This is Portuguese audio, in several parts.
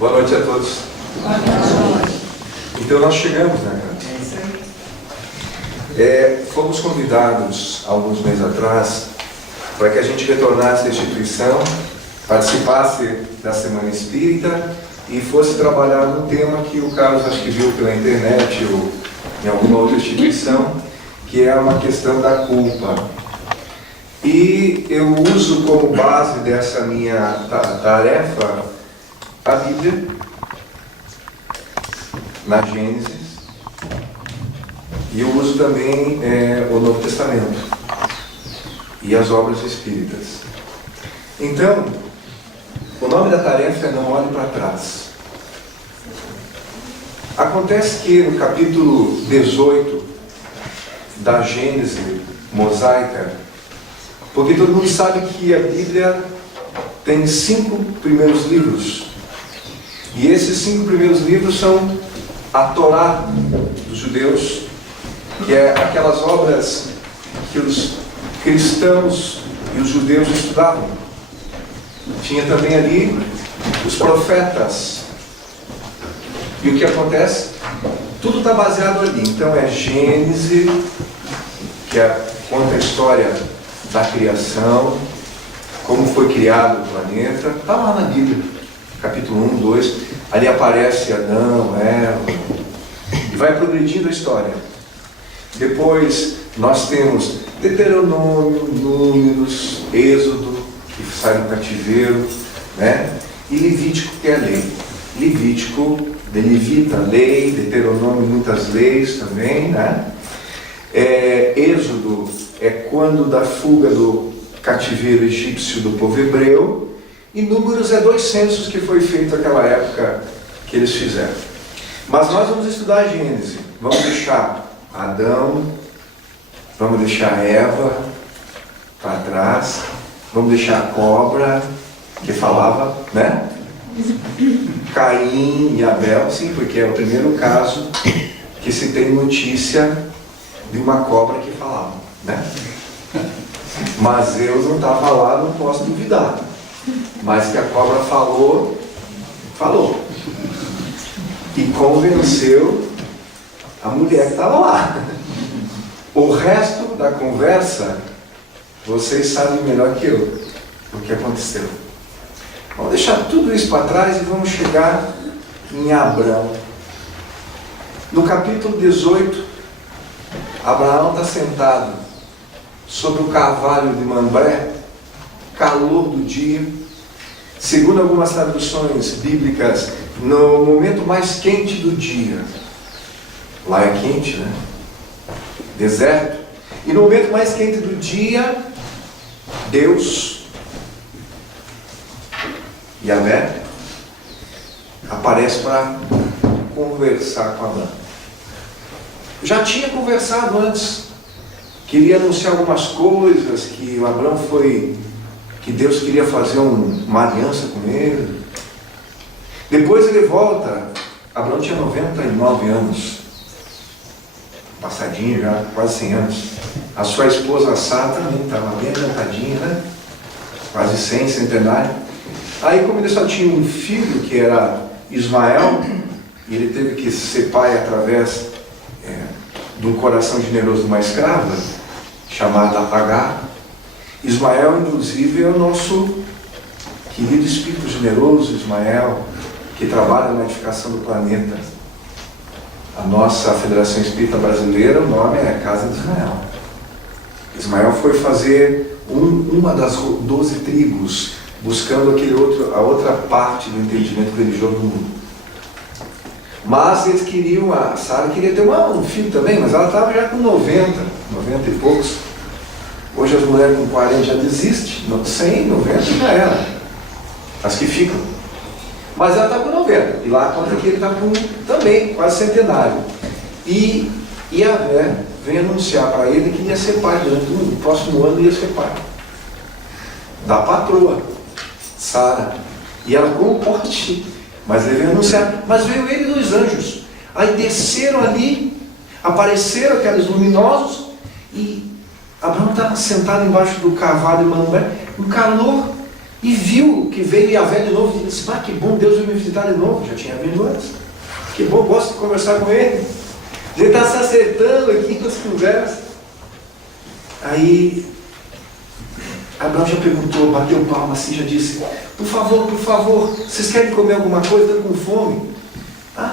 Boa noite a todos. Boa noite. Então nós chegamos, né, cara? Fomos convidados alguns meses atrás para que a gente retornasse à instituição, participasse da Semana Espírita e fosse trabalhar num tema que o Carlos acho que viu pela internet ou em alguma outra instituição, que é uma questão da culpa. E eu uso como base dessa minha tarefa a Bíblia, na Gênesis, e eu uso também o Novo Testamento e as obras espíritas. Então, o nome da tarefa é Não Olhe para Trás. Acontece que no capítulo 18 da Gênese mosaica, porque todo mundo sabe que a Bíblia tem 5 primeiros livros, e esses 5 primeiros livros são a Torá dos judeus, que é aquelas obras que os cristãos e os judeus estudavam. Tinha também ali os profetas. E o que acontece? Tudo está baseado ali. Então é Gênesis, que conta a história da criação, como foi criado o planeta. Está lá na Bíblia, capítulo 1, 2. Ali aparece Adão, Eva, e vai progredindo a história. Depois nós temos Deuteronômio, Números, Êxodo, que sai do cativeiro, né? E Levítico, que é a lei. Levítico, de Levita, lei, Deuteronômio, muitas leis também, né? Êxodo é quando da fuga do cativeiro egípcio do povo hebreu, e Números é 2 censos que foi feito naquela época que eles fizeram. Mas nós vamos estudar a Gênesis, vamos deixar Adão, vamos deixar Eva para trás, vamos deixar a cobra, que falava, né? Caim e Abel, sim, porque é o primeiro caso que se tem notícia de uma cobra que falava, né? Mas Deus não estava lá, não posso duvidar. Mas que a cobra falou, falou. E convenceu a mulher que estava lá. O resto da conversa, vocês sabem melhor que eu o que aconteceu. Vamos deixar tudo isso para trás e vamos chegar em Abraão. No capítulo 18, Abraão está sentado sobre o carvalho de Mambré, calor do dia. Segundo algumas traduções bíblicas, no momento mais quente do dia. Lá é quente, né? Deserto. E no momento mais quente do dia, Deus, Yahvé, aparece para conversar com Abraão. Já tinha conversado antes, queria anunciar algumas coisas, que o Abraão que Deus queria fazer uma aliança com ele. Depois ele volta, Abraão tinha 99 anos, passadinho já, quase 100 anos. A sua esposa Sara também estava bem adiantadinha, né? Quase 100, centenário. Aí, como ele só tinha um filho, que era Ismael, e ele teve que ser pai através de um coração generoso de uma escrava, chamada Agar. Ismael, inclusive, é o nosso querido espírito generoso, Ismael, que trabalha na edificação do planeta. A nossa Federação Espírita Brasileira, o nome é Casa de Israel. Ismael foi fazer uma das 12 tribos, buscando a outra parte do entendimento religioso do mundo. Mas eles queriam, a Sara queria ter um filho também, mas ela estava já com 90 e poucos. Hoje as mulheres com 40 já desistem, 100, 90 já era. As que ficam. Mas ela está com 90, e lá conta que ele está com também, quase centenário. E Yahvé vem anunciar para ele que ia ser pai, durante o próximo ano ia ser pai. Da patroa, Sara. E ela com o pote, mas ele veio anunciar. Mas veio ele e 2 anjos. Aí desceram ali, apareceram aqueles luminosos, e Abraão está sentado embaixo do carvalho de Mambré, um calor E viu que veio Yahvé de novo e disse, que bom, Deus veio me visitar de novo. Já tinha vindo antes. Que bom, gosto de conversar com ele. Ele está se acertando aqui com as conversas. Aí, Abraão já perguntou, bateu palma assim, já disse, por favor, vocês querem comer alguma coisa? Estou com fome.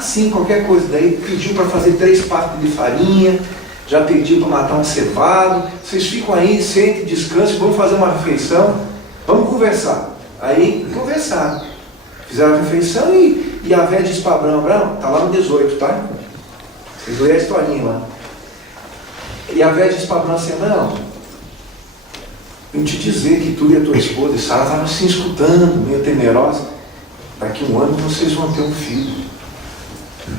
Sim, qualquer coisa. Daí pediu para fazer 3 partes de farinha, já pediu para matar um cevado. Vocês ficam aí, sentem, descansem, vamos fazer uma refeição, vamos conversar. Aí conversaram, fizeram a refeição e Yahvé disse para Abraão, está lá no 18, tá? Vocês leem a historinha lá. E Yahvé disse para Abraão assim, eu te dizer que tu e a tua esposa e Sara estavam se escutando, meio temerosa. Daqui a 1 ano vocês vão ter um filho.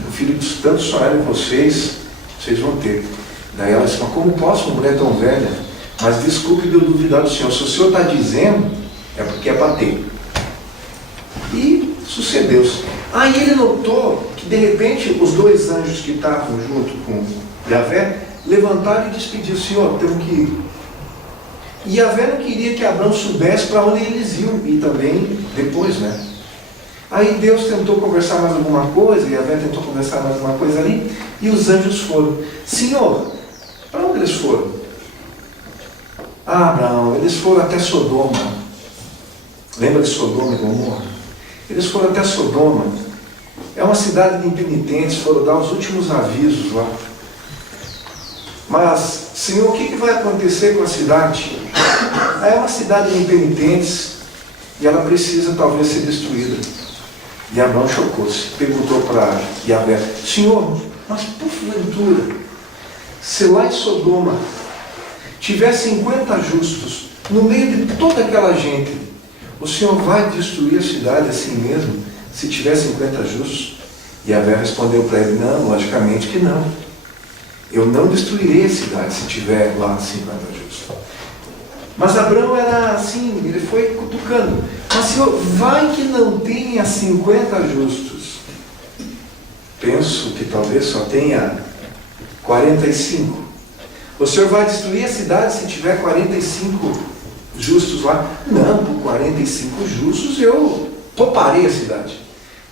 O filho que tanto sonharam em vocês vão ter. Daí ela disse, mas como posso, uma mulher tão velha? Mas desculpe de eu duvidar do Senhor. Se o Senhor está dizendo, é porque é para ter. E sucedeu-se. Aí ele notou que de repente os 2 anjos que estavam junto com Yahvé levantaram e despediram, Senhor, temos que ir. E Yahvé não queria que Abraão soubesse para onde eles iam, e também depois, né? Aí Deus tentou conversar mais alguma coisa, e Yahvé tentou conversar mais alguma coisa ali, e os anjos foram. Senhor, para onde eles foram? Abraão, eles foram até Sodoma. Lembra de Sodoma e Gomorra? Eles foram até Sodoma. É uma cidade de impenitentes, foram dar os últimos avisos lá. Mas, Senhor, o que vai acontecer com a cidade? É uma cidade de impenitentes e ela precisa talvez ser destruída. E Abraão chocou-se, perguntou para Yahvé, Senhor, mas por ventura, se lá em Sodoma tiver 50 justos, no meio de toda aquela gente, o Senhor vai destruir a cidade assim mesmo, se tiver 50 justos? E Yahvé respondeu para ele, não, logicamente que não. Eu não destruirei a cidade se tiver lá 50 justos. Mas Abraão era assim, ele foi cutucando. Mas Senhor, vai que não tenha 50 justos. Penso que talvez só tenha 45. O Senhor vai destruir a cidade se tiver 45 justos lá? Não, por 45 justos eu pouparei a cidade.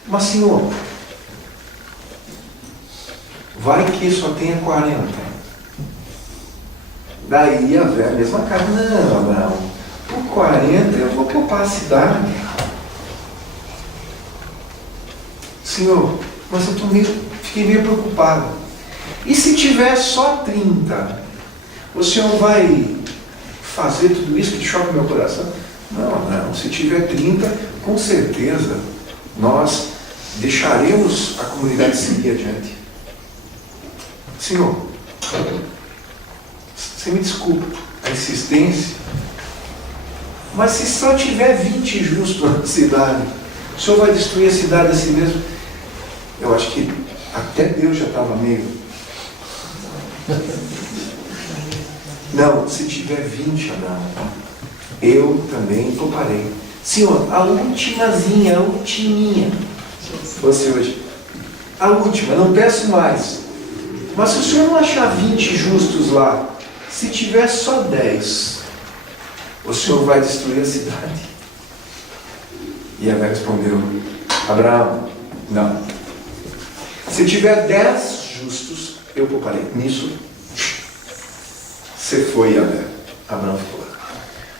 Mas Senhor, vai que só tenha 40. Daí Yahvé, a mesma cara, não, Abraão, por 40 eu vou poupar a cidade. Senhor, mas eu fiquei meio preocupado. E se tiver só 30, o Senhor vai fazer tudo isso que choca meu coração? Não, se tiver 30, com certeza nós deixaremos a comunidade seguir adiante. Senhor, você me desculpa a insistência, mas se só tiver 20 justos na cidade, o Senhor vai destruir a cidade assim mesmo? Eu acho que até Deus já estava meio... Não, se tiver 20, Abraão, eu também pouparei. Senhor, a ultimazinha, a ultiminha, você hoje, a última, não peço mais. Mas se o Senhor não achar 20 justos lá, se tiver só 10, o Senhor vai destruir a cidade? E Yahvé respondeu, Abraão, não. Se tiver 10 justos, eu pouparei. Nisso, você foi, Yahvé. Abraão ficou lá,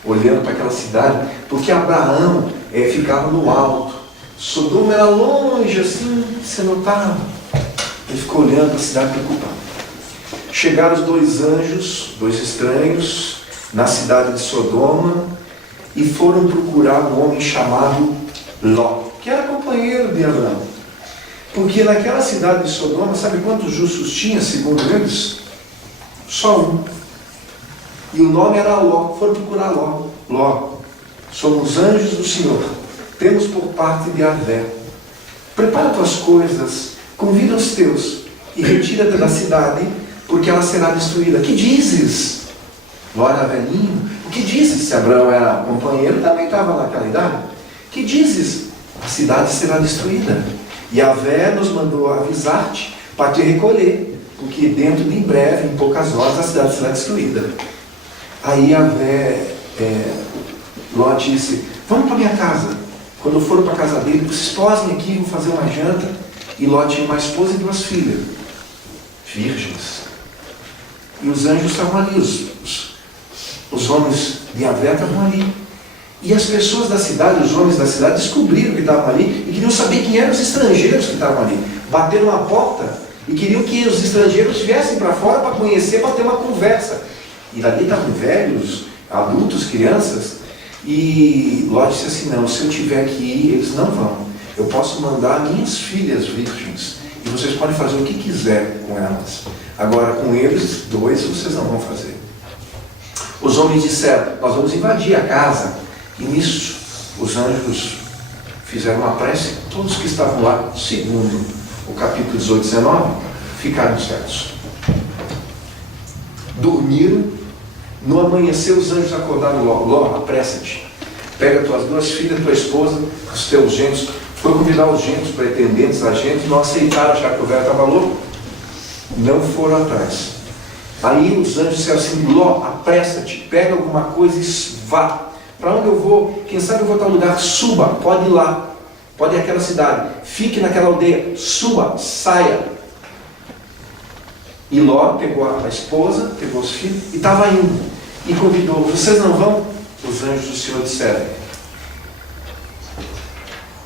olhando para aquela cidade, porque Abraão ficava no alto. Sodoma era longe, assim, você notava. Ele ficou olhando para a cidade preocupado. Chegaram os 2 anjos, 2 estranhos, na cidade de Sodoma, e foram procurar um homem chamado Ló, que era companheiro de Abraão. Porque naquela cidade de Sodoma, sabe quantos justos tinha, segundo eles? Só um. E o nome era Ló. Foram procurar Ló. Ló, somos anjos do Senhor, temos por parte de Yahvé. Prepara tuas coisas, convida os teus e retira-te da cidade, porque ela será destruída. Que dizes? Ló era velhinho. O que dizes? Se Abraão era companheiro, também estava naquela idade. Que dizes? A cidade será destruída. E Yahvé nos mandou avisar-te para te recolher, porque dentro de breve, em poucas horas, a cidade será destruída. Aí Yahvé, Ló disse, vamos para minha casa. Quando foram para a casa dele, vocês posem aqui, vou fazer uma janta. E Ló tinha uma esposa e 2 filhas, virgens. E os anjos estavam ali, os homens de Yahvé estavam ali. E as pessoas da cidade, os homens da cidade, descobriram que estavam ali e queriam saber quem eram os estrangeiros que estavam ali. Bateram a porta e queriam que os estrangeiros viessem para fora para conhecer, para ter uma conversa. E ali estavam velhos, adultos, crianças. E Ló disse assim, não, se eu tiver que ir, eles não vão. Eu posso mandar minhas filhas virgens e vocês podem fazer o que quiser com elas. Agora, com eles, 2, vocês não vão fazer. Os homens disseram, nós vamos invadir a casa. E nisso, os anjos fizeram uma prece. Todos que estavam lá, segundo o capítulo 18 e 19, ficaram certos. Dormiram. No amanhecer, os anjos acordaram Ló. Ló, apressa-te. Pega tuas 2 filhas, tua esposa, os teus genros. Foi convidar os genros, pretendentes a gente, não aceitaram, achar que o velho estava louco. Não foram atrás. Aí os anjos disseram assim, Ló, apressa-te, pega alguma coisa e vá. Para onde eu vou? Quem sabe eu vou a tal lugar? Suba, pode ir lá. Pode ir àquela cidade. Fique naquela aldeia. Suba, saia. E Ló pegou a esposa, pegou os filhos e estava indo. E convidou, vocês não vão? Os anjos do Senhor disseram,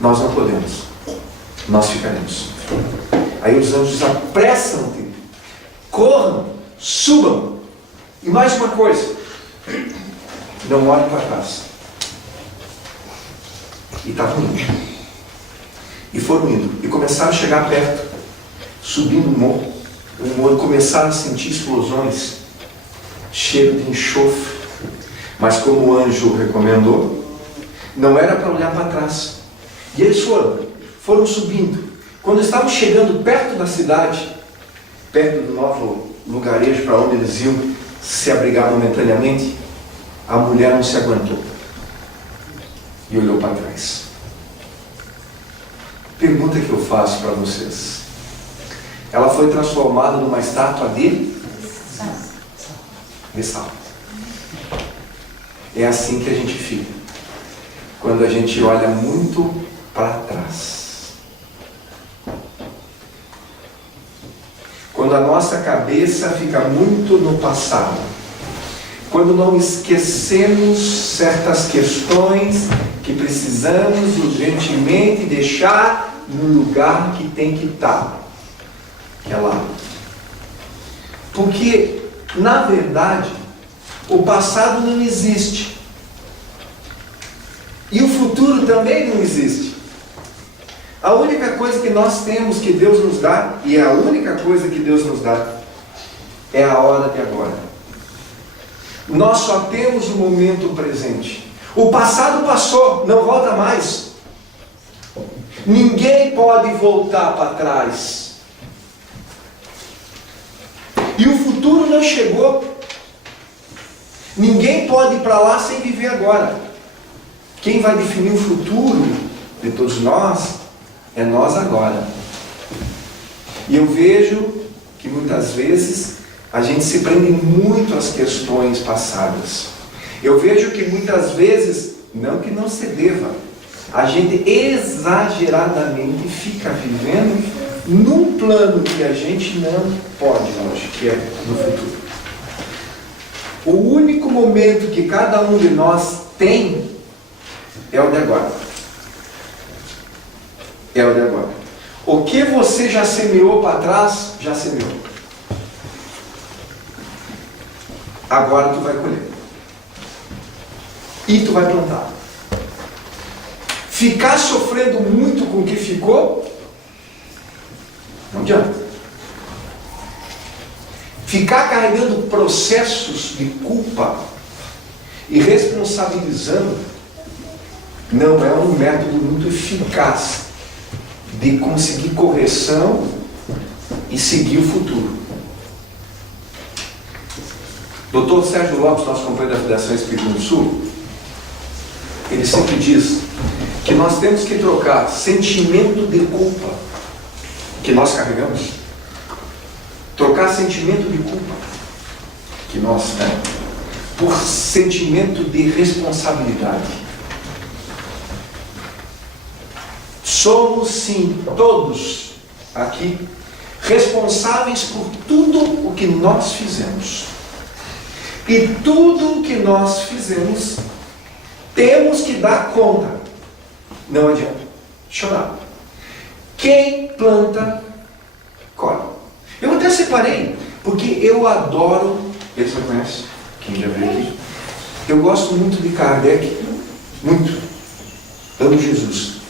nós não podemos, nós ficaremos. Aí os anjos apressam-te, corram, subam. E mais uma coisa, não olhem para trás. E estavam indo. E foram indo. E começaram a chegar perto, subindo o morro. O morro, começaram a sentir explosões, cheiro de enxofre. Mas como o anjo recomendou, não era para olhar para trás. E eles foram subindo. Quando estavam chegando perto da cidade, perto do novo lugarejo para onde eles iam se abrigar momentaneamente, a mulher não se aguentou e olhou para trás. Pergunta que eu faço para vocês: ela foi transformada numa estátua de sal. É assim que a gente fica quando a gente olha muito para trás. Quando a nossa cabeça fica muito no passado. Quando não esquecemos certas questões que precisamos urgentemente deixar no lugar que tem que estar, que é lá. Porque, na verdade, o passado não existe. E o futuro também não existe. A única coisa que nós temos, que Deus nos dá, e é a única coisa que Deus nos dá, é a hora de agora. Nós só temos o momento presente. O passado passou, não volta mais. Ninguém pode voltar para trás. E o futuro não chegou. Ninguém pode ir para lá sem viver agora. Quem vai definir o futuro de todos nós é nós agora. E eu vejo que muitas vezes a gente se prende muito às questões passadas. Eu vejo que muitas vezes, não que não se deva, a gente exageradamente fica vivendo num plano que a gente não pode hoje, que é no futuro. O único momento que cada um de nós tem é o de agora. É o de agora. O que você já semeou para trás, já semeou. Agora tu vai colher. E tu vai plantar. Ficar sofrendo muito com o que ficou, não adianta. Ficar carregando processos de culpa e responsabilizando não é um método muito eficaz de conseguir correção e seguir o futuro. Dr. Sérgio Lopes, nosso companheiro da Federação Espírita do Sul, ele sempre diz que nós temos que trocar sentimento de culpa que nós carregamos, trocar sentimento de culpa que nós temos, por sentimento de responsabilidade. somos sim, todos aqui, responsáveis por tudo o que nós fizemos. E tudo o que nós fizemos, temos que dar conta. Não adianta chorar. Quem planta, colhe. Eu até separei, porque eu adoro, eles já conhecem, quem já veio aqui. Eu gosto muito de Kardec, muito. Amo Jesus.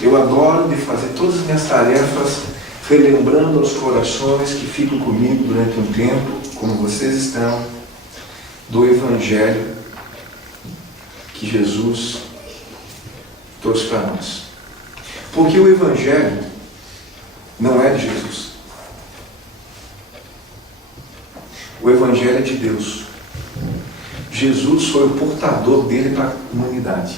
Eu adoro de fazer todas as minhas tarefas, relembrando aos corações que ficam comigo durante um tempo, como vocês estão, do Evangelho que Jesus trouxe para nós. Porque o Evangelho não é de Jesus. O Evangelho é de Deus. Jesus foi o portador dele para a humanidade.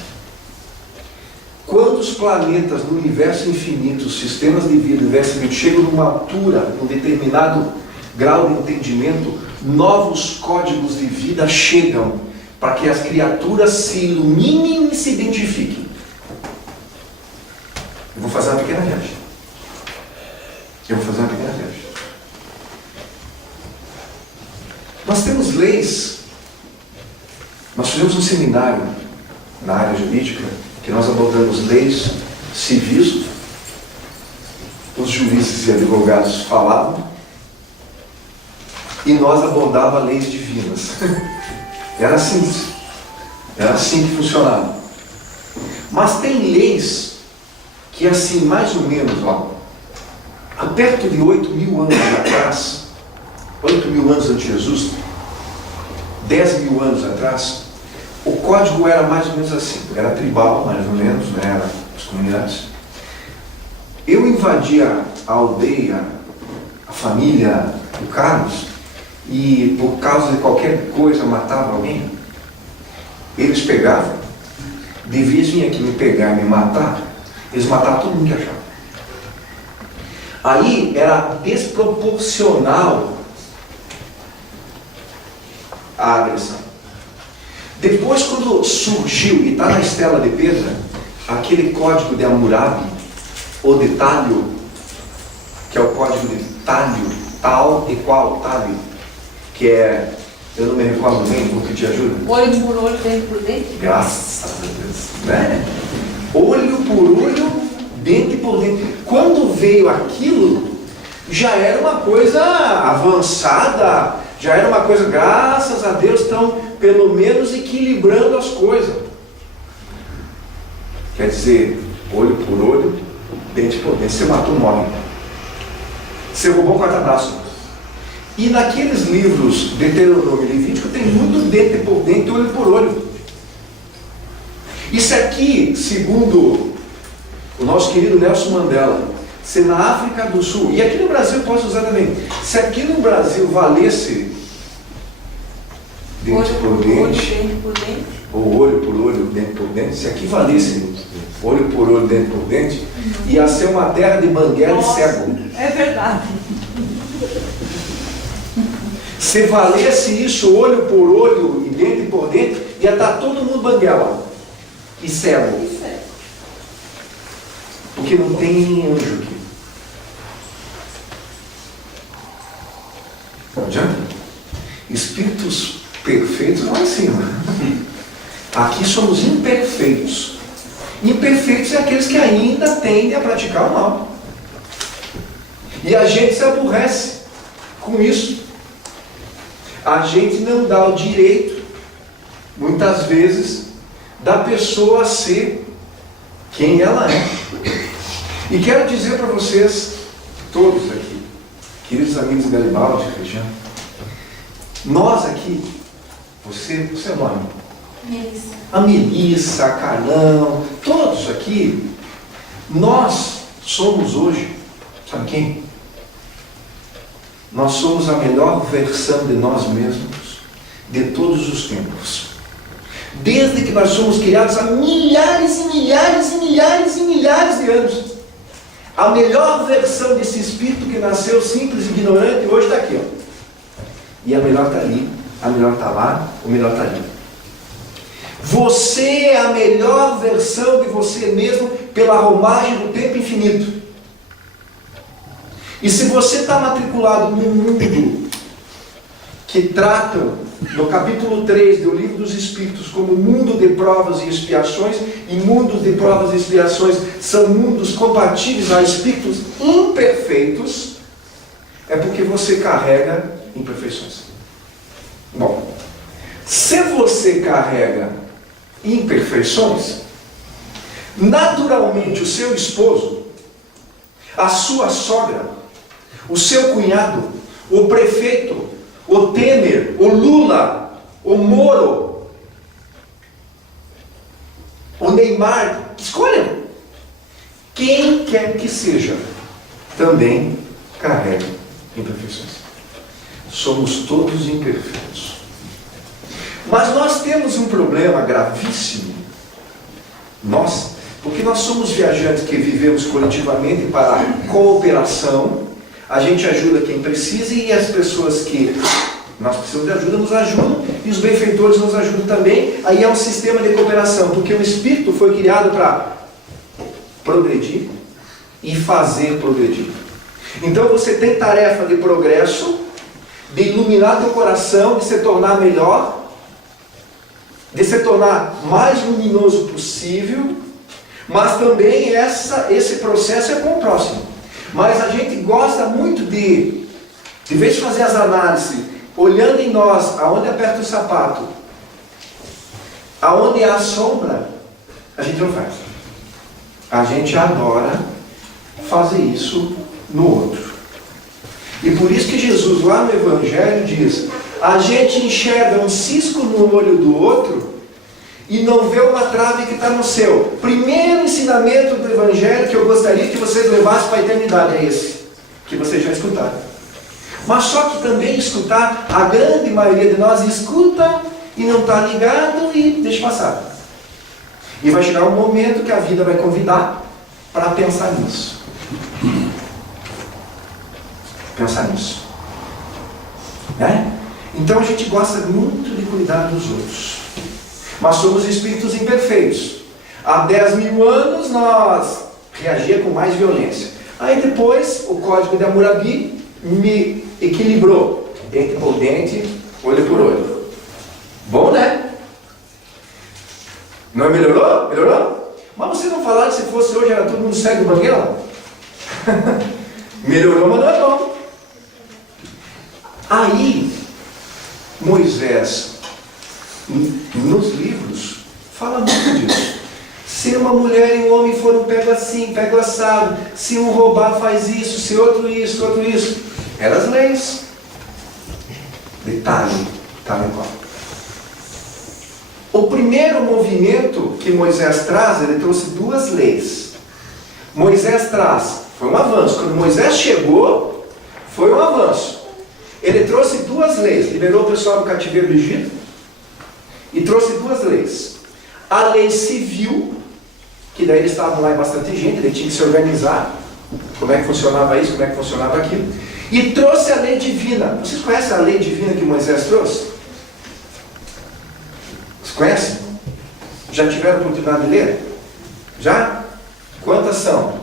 Quando os planetas no universo infinito, os sistemas de vida do universo infinito chegam numa altura, num determinado grau de entendimento, novos códigos de vida chegam para que as criaturas se iluminem e se identifiquem. Eu vou fazer uma pequena viagem. Nós temos leis. Nós fizemos um seminário na área jurídica que nós abordamos leis civis. Os juízes e advogados falavam e nós abordávamos leis divinas. Era assim que funcionava. Mas tem leis que assim, mais ou menos, há perto de 8.000 anos atrás, 8.000 anos antes de Jesus, 10.000 anos atrás, o código era mais ou menos assim, era tribal, mais ou menos, né? Era as comunidades. Eu invadia a aldeia, a família do Carlos, e por causa de qualquer coisa matava alguém. Eles pegavam, de vez vinha aqui me pegar e me matar, eles matavam todo mundo que achavam. Aí era desproporcional a agressão. Depois, quando surgiu, e está na Estela de Pedra, aquele código de Hammurabi, ou de Talho, que é o código de Talho, tal e qual Talho, que é, eu não me recordo nem, vou pedir ajuda. Olho por olho, dente por dente. Graças a Deus. Né? Olho por olho, dente por dente. Quando veio aquilo, já era uma coisa avançada, já era uma coisa, graças a Deus, estão pelo menos equilibrando as coisas. Quer dizer, olho por olho, dente por dente. Você matou, morre. Você roubou, corta braço. E naqueles livros de Deuteronômio e Levítico tem muito dente por dente, olho por olho. Isso aqui, segundo o nosso querido Nelson Mandela, se na África do Sul, e aqui no Brasil posso usar também, se aqui no Brasil valesse dente por dente, ou olho por olho, dente por dente, se aqui valesse olho por olho, dente por dente, ia ser uma terra de banguela e cego. É verdade. Se valesse isso, olho por olho e dente por dente, ia estar todo mundo banguela e cego. Porque não tem anjo aqui. Não adianta. Espíritos perfeitos lá em cima. Aqui somos imperfeitos. Imperfeitos é aqueles que ainda tendem a praticar o mal. E a gente se aborrece com isso. A gente não dá o direito, muitas vezes, da pessoa ser quem ela é. E quero dizer para vocês, todos aqui, queridos amigos Garibaldi, Região, nós aqui, você é o nome? Melissa. A Melissa, a Carlão, todos aqui, nós somos hoje, sabe quem? Nós somos a melhor versão de nós mesmos de todos os tempos. Desde que nós somos criados há milhares e milhares e milhares e milhares de anos. A melhor versão desse espírito que nasceu simples e ignorante hoje está aqui. Ó. E a melhor está ali, a melhor está lá, o melhor está ali. Você é a melhor versão de você mesmo pela romagem do tempo infinito. E se você está matriculado num mundo que trata, no capítulo 3 do Livro dos Espíritos, como mundo de provas e expiações, e mundos de provas e expiações são mundos compatíveis a espíritos imperfeitos, é porque você carrega imperfeições. Bom, se você carrega imperfeições, naturalmente o seu esposo, a sua sogra, o seu cunhado, o prefeito, o Temer, o Lula, o Moro, o Neymar, escolha. Quem quer que seja, também carrega imperfeições. Somos todos imperfeitos. Mas nós temos um problema gravíssimo. Nós, porque nós somos viajantes que vivemos coletivamente para a cooperação. A gente ajuda quem precisa e as pessoas que nós precisamos de ajuda nos ajudam e os benfeitores nos ajudam também. Aí é um sistema de cooperação, porque o Espírito foi criado para progredir e fazer progredir. Então você tem tarefa de progresso, de iluminar teu coração, de se tornar melhor, de se tornar mais luminoso possível, mas também esse processo é com o próximo. Mas a gente gosta muito de vez de fazer as análises, olhando em nós, aonde aperta o sapato, aonde há sombra, a gente não faz. A gente adora fazer isso no outro. E por isso que Jesus lá no Evangelho diz, a gente enxerga um cisco no olho do outro e não vê uma trave que está no seu. Primeiro ensinamento do Evangelho que eu gostaria que vocês levassem para a eternidade é esse, que vocês já escutaram. Mas só que também escutar, a grande maioria de nós escuta e não está ligado e deixa passar. E vai chegar um momento que a vida vai convidar para pensar nisso. Pensar nisso. Né? Então a gente gosta muito de cuidar dos outros. Mas somos espíritos imperfeitos. Há 10 mil anos nós reagíamos com mais violência. Aí depois o código de Hammurabi me equilibrou. Dente por dente, olho por olho. Bom, né? Não melhorou? Melhorou? Mas você não falaram que se fosse hoje era todo mundo cego do banguela? Melhorou, mas não é bom. Aí, Moisés, nos livros, fala muito disso. Se uma mulher e um homem foram pegos assim, pegos assado, se um roubar faz isso, se outro isso, outro isso. Eram as leis. Detalhe, tá legal. O primeiro movimento que Moisés traz, ele trouxe 2 leis. Moisés traz, foi um avanço. Quando Moisés chegou, foi um avanço. Ele trouxe 2 leis, liberou o pessoal do cativeiro do Egito e trouxe 2 leis. A lei civil, que daí eles estavam lá em bastante gente, ele tinha que se organizar, como é que funcionava isso, como é que funcionava aquilo. E trouxe a lei divina. Vocês conhecem a lei divina que Moisés trouxe? Vocês conhecem? Já tiveram oportunidade de ler? Já? Quantas são?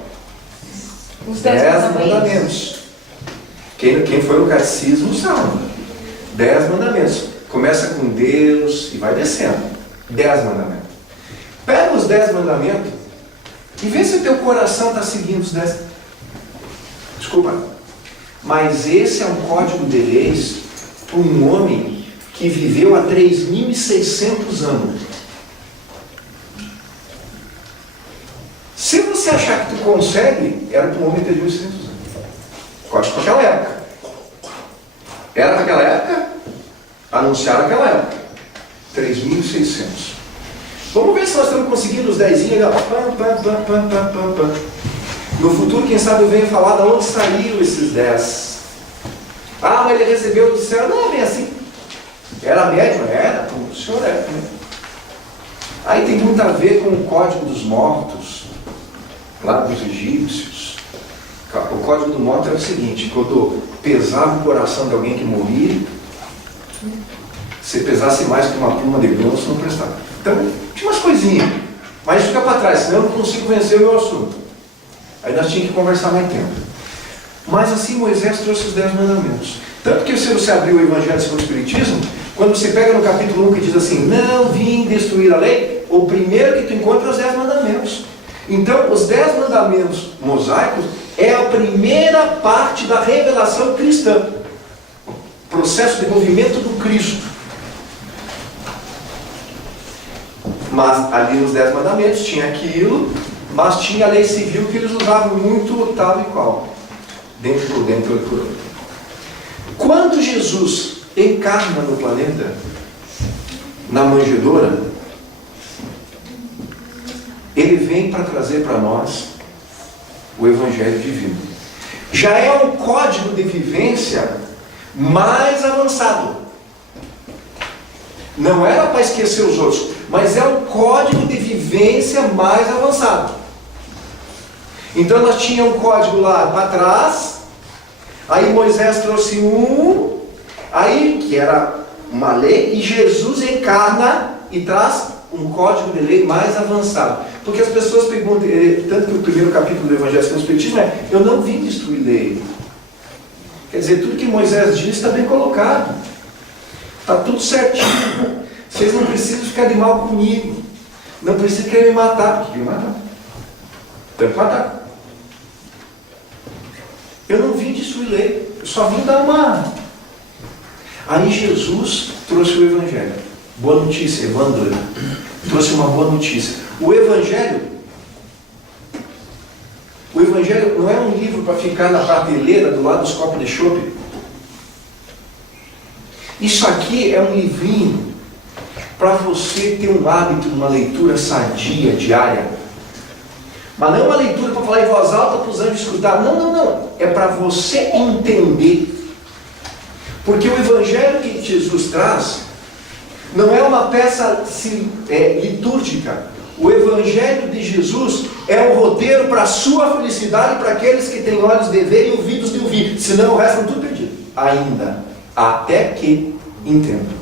Os 10 mandamentos. Quem foi no catecismo sabe. 10 mandamentos. Começa com Deus e vai descendo. 10 mandamentos. Pega os 10 mandamentos e vê se o teu coração está seguindo os 10. Desculpa. Mas esse é um código de leis para um homem que viveu há 3.600 anos. Se você achar que tu consegue, era para um homem de 3.600 anos. Código para aquela época. Era para aquela época? Anunciaram aquela época. 3.600. Vamos ver se nós estamos conseguindo os 10. No futuro, quem sabe eu venho falar de onde saíram esses 10. Ah, mas ele recebeu do céu. Não é bem assim. Era médium? Era. O senhor era. Né? Aí tem muito a ver com o código dos mortos, lá dos egípcios. O código do morto era o seguinte: quando pesava o coração de alguém que morria, se pesasse mais que uma pluma de ganso, não prestava. Então, tinha umas coisinhas. Mas fica para trás, senão eu não consigo vencer o meu assunto. Aí nós tínhamos que conversar mais tempo. Mas assim Moisés trouxe os 10 mandamentos. Tanto que se você abrir o Evangelho segundo o Espiritismo, quando você pega no capítulo 1 que diz assim, não vim destruir a lei, o primeiro que tu encontra é os 10 mandamentos. Então, os 10 mandamentos mosaicos é a primeira parte da revelação cristã. Processo de desenvolvimento do Cristo. Mas ali nos 10 mandamentos tinha aquilo, mas tinha a lei civil que eles usavam muito tal e qual. Dentro por dentro, outro por outro. Quando Jesus encarna no planeta, na manjedoura, ele vem para trazer para nós o Evangelho divino. Já é um código de vivência mais avançado. Não era para esquecer os outros, mas é um código de vivência mais avançado. Então nós tínhamos um código lá para trás, aí Moisés trouxe um, aí que era uma lei, e Jesus encarna e traz um código de lei mais avançado. Porque as pessoas perguntam, tanto que o primeiro capítulo do Evangelho segundo o Espiritismo é, eu não vim destruir lei. Quer dizer, tudo que Moisés diz está bem colocado. Está tudo certinho. Vocês não precisam ficar de mal comigo. Não precisam querer me matar. Porque me matar. Tem que matar. Eu não vim destruir lei. Eu só vim dar uma... Aí Jesus trouxe o Evangelho. Boa notícia, Evandro. Trouxe uma boa notícia. O Evangelho não é um livro para ficar na prateleira do lado dos copos de chope. Isso aqui é um livrinho para você ter um hábito de uma leitura sadia, diária. Mas não é uma leitura para falar em voz alta para os anjos escutar. Não. É para você entender. Porque o Evangelho que Jesus traz não é uma peça litúrgica. O Evangelho de Jesus é um roteiro para a sua felicidade, para aqueles que têm olhos de ver e ouvidos de ouvir. Senão o resto é tudo perdido. Ainda. Até que entendam.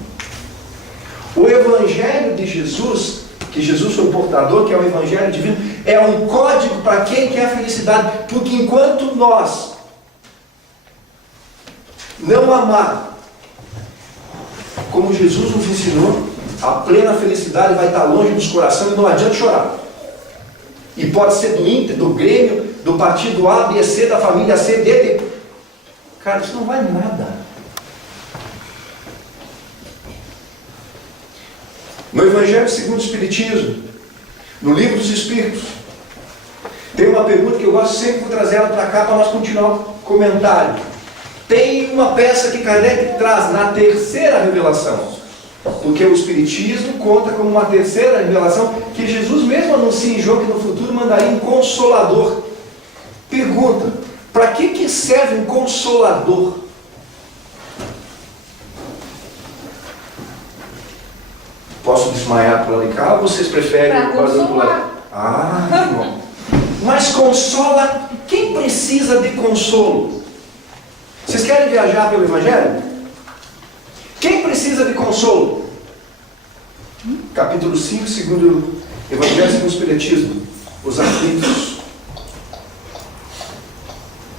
O Evangelho de Jesus, que Jesus foi o portador, que é o Evangelho divino, é um código para quem quer a felicidade. Porque enquanto nós não amar como Jesus nos ensinou, a plena felicidade vai estar longe dos corações e não adianta chorar. E pode ser do Inter, do Grêmio, do partido A, B, C, da família C, D, D. Cara, isso não vale nada. No Evangelho segundo o Espiritismo, no Livro dos Espíritos, tem uma pergunta que eu gosto sempre, vou trazer ela para cá para nós continuar o comentário. Tem uma peça que Kardec traz na terceira revelação, porque o Espiritismo conta como uma terceira revelação, que Jesus mesmo anuncia em João que no futuro mandaria um Consolador. Pergunta, para que serve um Consolador? Posso desmaiar para lá de cá ou vocês preferem? Para consolar. Ah, que bom. Mas consola, quem precisa de consolo? Vocês querem viajar pelo Evangelho? Quem precisa de consolo? Capítulo 5, segundo Evangelho segundo o Espiritismo. Os aflitos.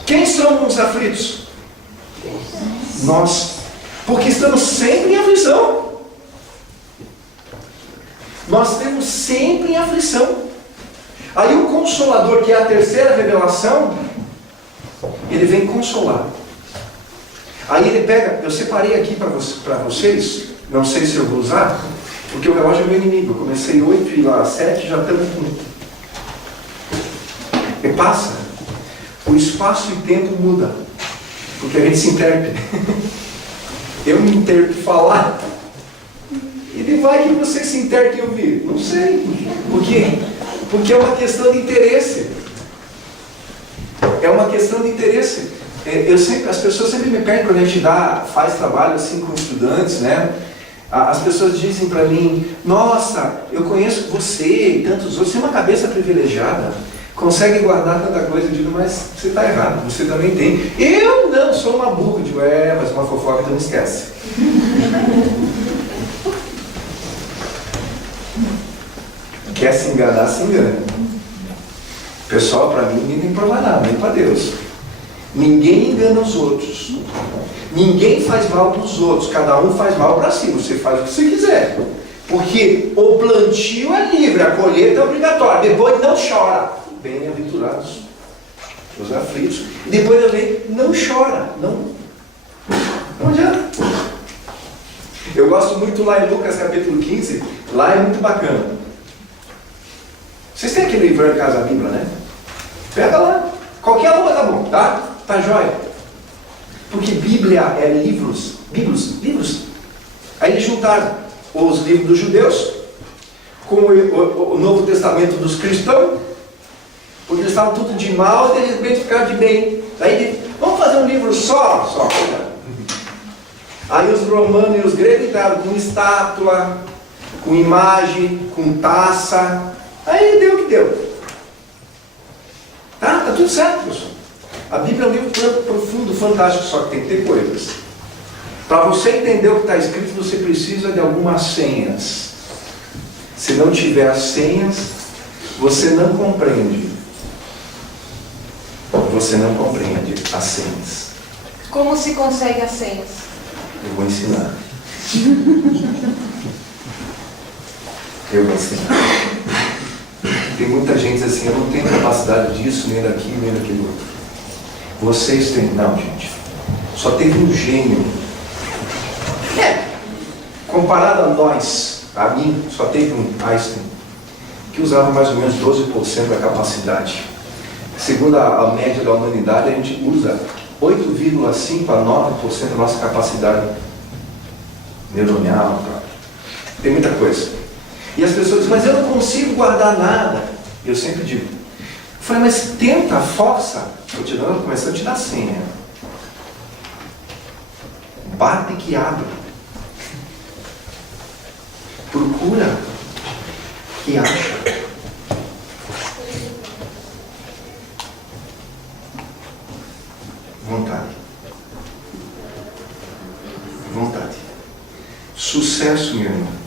Quem são os aflitos? Nós. Porque estamos sempre em aflição. Nós temos sempre em aflição. Aí o Consolador, que é a terceira revelação, ele vem consolar. Aí ele pega, eu separei aqui para vocês, não sei se eu vou usar, porque o relógio é meu inimigo. Eu comecei 8 e lá 7, já estamos com... E passa. O espaço e tempo muda, porque a gente se interpreta. Eu me interpreto falar, e vai que você se interprete e ouvir. Não sei. Por quê? Porque é uma questão de interesse. É uma questão de interesse. As pessoas sempre me pedem, quando a gente faz trabalho assim com estudantes, né? As pessoas dizem para mim, nossa, eu conheço você e tantos outros, você tem uma cabeça privilegiada, consegue guardar tanta coisa. Eu digo, mas você está errado, você também tem. Eu não, sou uma burra. Eu digo, mas uma fofoca tu não esquece. Quer se enganar, se engana. Pessoal, para mim, ninguém tem que provar nada, nem para Deus. Ninguém engana os outros. Ninguém faz mal para os outros. Cada um faz mal para si. Você faz o que você quiser. Porque o plantio é livre, a colheita é obrigatória. Depois não chora. Bem-aventurados os aflitos. E depois eu leio, não chora. Não adianta. Eu gosto muito lá em Lucas capítulo 15. Lá é muito bacana. Vocês têm aquele livro em casa, a Bíblia, né? Pega lá. Qualquer uma tá bom, tá? Tá jóia. Porque Bíblia é livros. Aí eles juntaram os livros dos judeus com o Novo Testamento dos cristãos, porque eles estavam tudo de mal e eles bem ficaram de bem. Aí vamos fazer um livro só. Aí os romanos e os gregos entraram com estátua, com imagem, com taça. Aí deu o que deu. Tá tudo certo, pessoal. A Bíblia é um livro profundo, fantástico, só que tem que ter coisas. Para você entender o que está escrito, você precisa de algumas senhas. Se não tiver as senhas, você não compreende. Você não compreende as senhas. Como se consegue as senhas? Eu vou ensinar. Eu vou ensinar. Tem muita gente assim, eu não tenho capacidade disso, nem daqui, nem daquele outro. Vocês têm. Não, gente. Só teve um gênio. Comparado a nós, a mim, só teve um Einstein, que usava mais ou menos 12% da capacidade. Segundo a média da humanidade, a gente usa 8,5% a 9% da nossa capacidade neuronal. Tem muita coisa. E as pessoas dizem, mas eu não consigo guardar nada. Eu sempre digo. Eu falei, mas tenta, força. Estou começando a te dar senha. Bate que abre. Procura que acha. Vontade. Sucesso, meu irmão,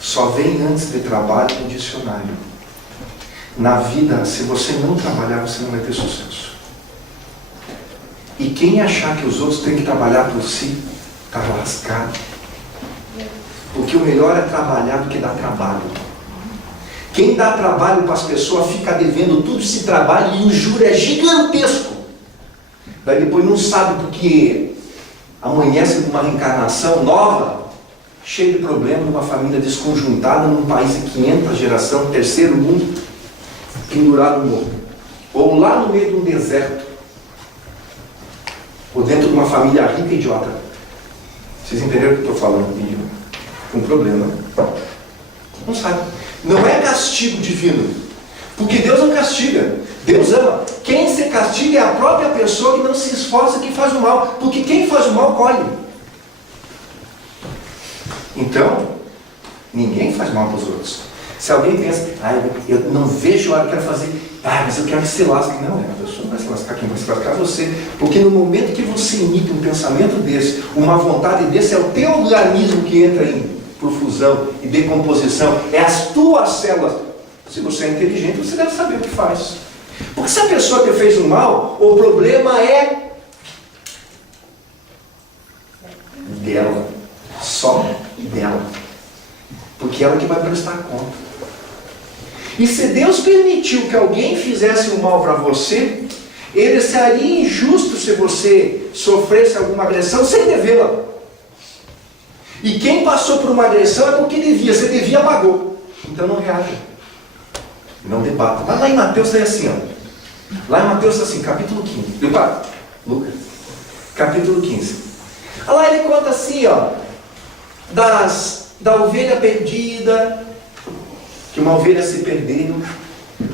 só vem antes de trabalho no dicionário. Na vida, se você não trabalhar, você não vai ter sucesso. E quem achar que os outros têm que trabalhar por si, está lascado. Porque o melhor é trabalhar do que dar trabalho. Quem dá trabalho para as pessoas fica devendo tudo esse trabalho e o juro é gigantesco. Daí depois não sabe porque amanhece com uma reencarnação nova, cheio de problema, numa família desconjuntada, num país de 500 geração, terceiro mundo, pendurado no morro. Ou lá no meio de um deserto. Ou dentro de uma família rica e idiota. Vocês entenderam o que eu estou falando? Com problema. Não sabe. Não é castigo divino. Porque Deus não castiga. Deus ama. Quem se castiga é a própria pessoa que não se esforça, que faz o mal. Porque quem faz o mal colhe. Então, ninguém faz mal para os outros. Se alguém pensa, eu não vejo a hora que eu quero fazer, mas eu quero que se lasque. Não, a pessoa não vai se lascar, quem vai se lascar é você. Porque no momento que você emite um pensamento desse, uma vontade desse, é o teu organismo que entra em profusão e decomposição. É as tuas células. Se você é inteligente, você deve saber o que faz. Porque se a pessoa te fez um mal, o problema é dela. Só dela. Porque ela que vai prestar conta. E se Deus permitiu que alguém fizesse um mal para você, ele seria injusto se você sofresse alguma agressão sem devê-la. E quem passou por uma agressão é porque devia. Você devia, pagou. Então não reaja. Não debata. Mas lá em Mateus é assim, ó. Lá em Mateus é assim, capítulo 15. Lucas. Capítulo 15. Lá ele conta assim, ó. Da ovelha perdida, que uma ovelha se perdeu.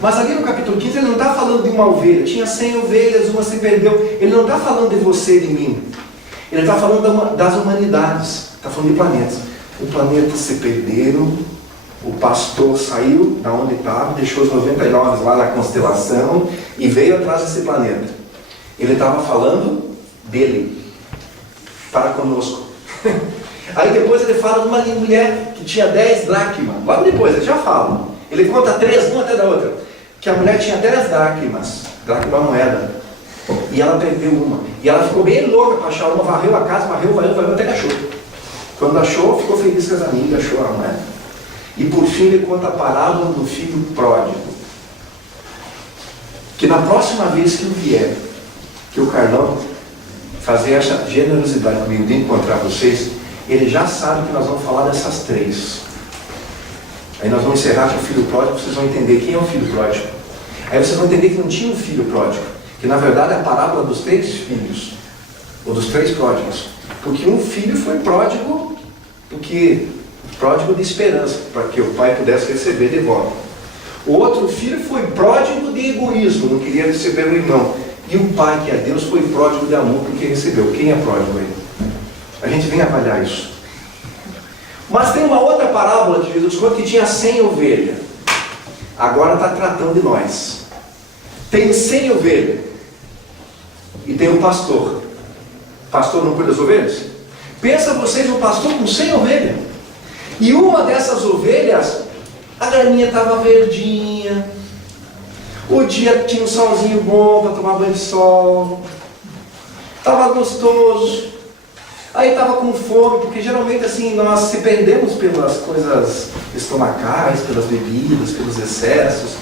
Mas ali no capítulo 15 ele não está falando de uma ovelha. Tinha 100 ovelhas, uma se perdeu. Ele não está falando de você e de mim. Ele está falando das humanidades. Está falando de planetas. O planeta se perderam. O pastor saiu da onde estava, deixou os 99 lá na constelação e veio atrás desse planeta. Ele estava falando dele para conosco. Aí depois ele fala de uma mulher que tinha 10 dracmas. Logo depois, ele já fala. Ele conta 3, uma até da outra. Que a mulher tinha 10 dracmas, dracma moeda. E ela perdeu uma. E ela ficou bem louca para achar uma, varreu a casa, varreu, até que achou. Quando achou, ficou feliz com as amigas, achou a moeda. E por fim ele conta a parábola do filho pródigo. Que na próxima vez que eu vier, que o Carlão fazer essa generosidade comigo de encontrar vocês, ele já sabe que nós vamos falar dessas 3. Aí nós vamos encerrar com o filho pródigo, vocês vão entender quem é o filho pródigo. Aí vocês vão entender que não tinha um filho pródigo, que na verdade é a parábola dos 3 filhos, ou dos 3 pródigos. Porque um filho foi pródigo, pródigo de esperança, para que o pai pudesse receber de volta. O outro filho foi pródigo de egoísmo, não queria receber o irmão. E o pai, que é Deus, foi pródigo de amor, porque recebeu. Quem é pródigo aí? A gente vem avaliar isso. Mas tem uma outra parábola que Jesus conta que tinha 100 ovelhas. Agora está tratando de nós. Tem 100 ovelhas. E tem um pastor. O pastor não cuida das ovelhas? Pensa vocês, um pastor com 100 ovelhas. E uma dessas ovelhas, a graminha estava verdinha. O dia tinha um solzinho bom para tomar banho de sol. Estava gostoso. Aí estava com fome, porque geralmente assim nós se perdemos pelas coisas estomacais, pelas bebidas, pelos excessos,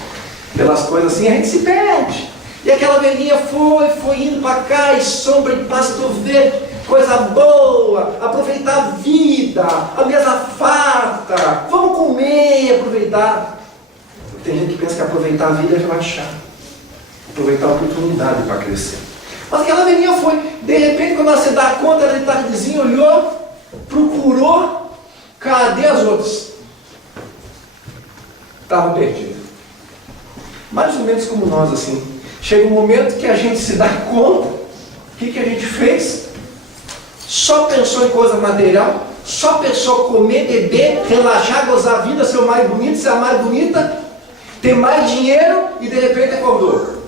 pelas coisas assim, a gente se perde. E aquela velhinha foi indo para cá, e sombra e pasto verde, coisa boa, aproveitar a vida, a mesa farta, vamos comer e aproveitar. Tem gente que pensa que aproveitar a vida é relaxar, aproveitar a oportunidade para crescer. Mas aquela velhinha foi, de repente, quando ela se dá conta, ela de tardezinha olhou, procurou, cadê as outras? Estava perdida. Mais ou menos como nós, assim. Chega um momento que a gente se dá conta, o que a gente fez? Só pensou em coisa material, só pensou comer, beber, relaxar, gozar a vida, ser o mais bonito, ser a mais bonita, ter mais dinheiro e de repente acordou.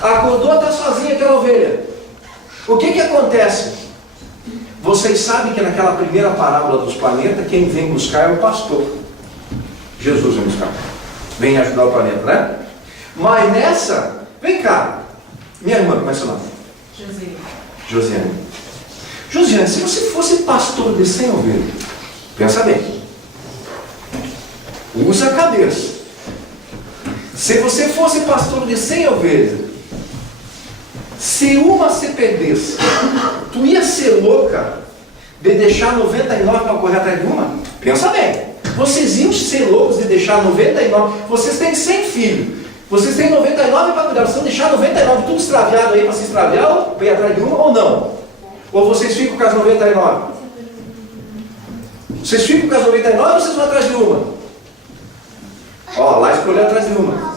Acordou, está sozinha aquela ovelha. O que acontece? Vocês sabem que naquela primeira parábola dos planetas, quem vem buscar é o pastor. Jesus vem buscar. Vem ajudar o planeta, né? Mas nessa, vem cá. Minha irmã, como é seu nome? Josiane. Josiane, se você fosse pastor de 100 ovelhas, pensa bem. Usa a cabeça. Se você fosse pastor de 100 ovelhas, se uma se perdesse, tu ia ser louca de deixar 99 para correr atrás de uma? Pensa bem. Vocês iam ser loucos de deixar 99. Vocês têm 100 filhos. Vocês têm 99 para cuidar. Vocês vão deixar 99 tudo extraviado aí para se extraviar ou para ir atrás de uma ou não? Ou vocês ficam com as 99? Vocês ficam com as 99 ou vocês vão atrás de uma? Ó, lá escolheu atrás de uma.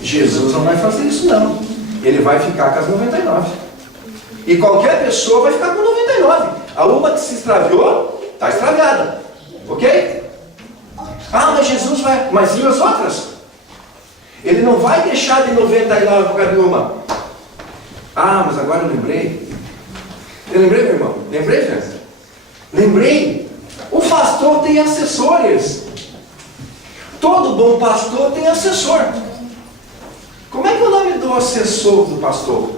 Jesus não vai fazer isso não. Ele vai ficar com as 99. E qualquer pessoa vai ficar com 99. A uma que se extraviou, está extraviada. Ok? Ah, mas Jesus vai... Mas e as outras? Ele não vai deixar de 99 por causa de uma. Ah, mas agora eu lembrei. Eu lembrei, meu irmão? Lembrei, gente? Lembrei. O pastor tem assessores. Todo bom pastor tem assessor. Como é que é o nome do assessor do pastor?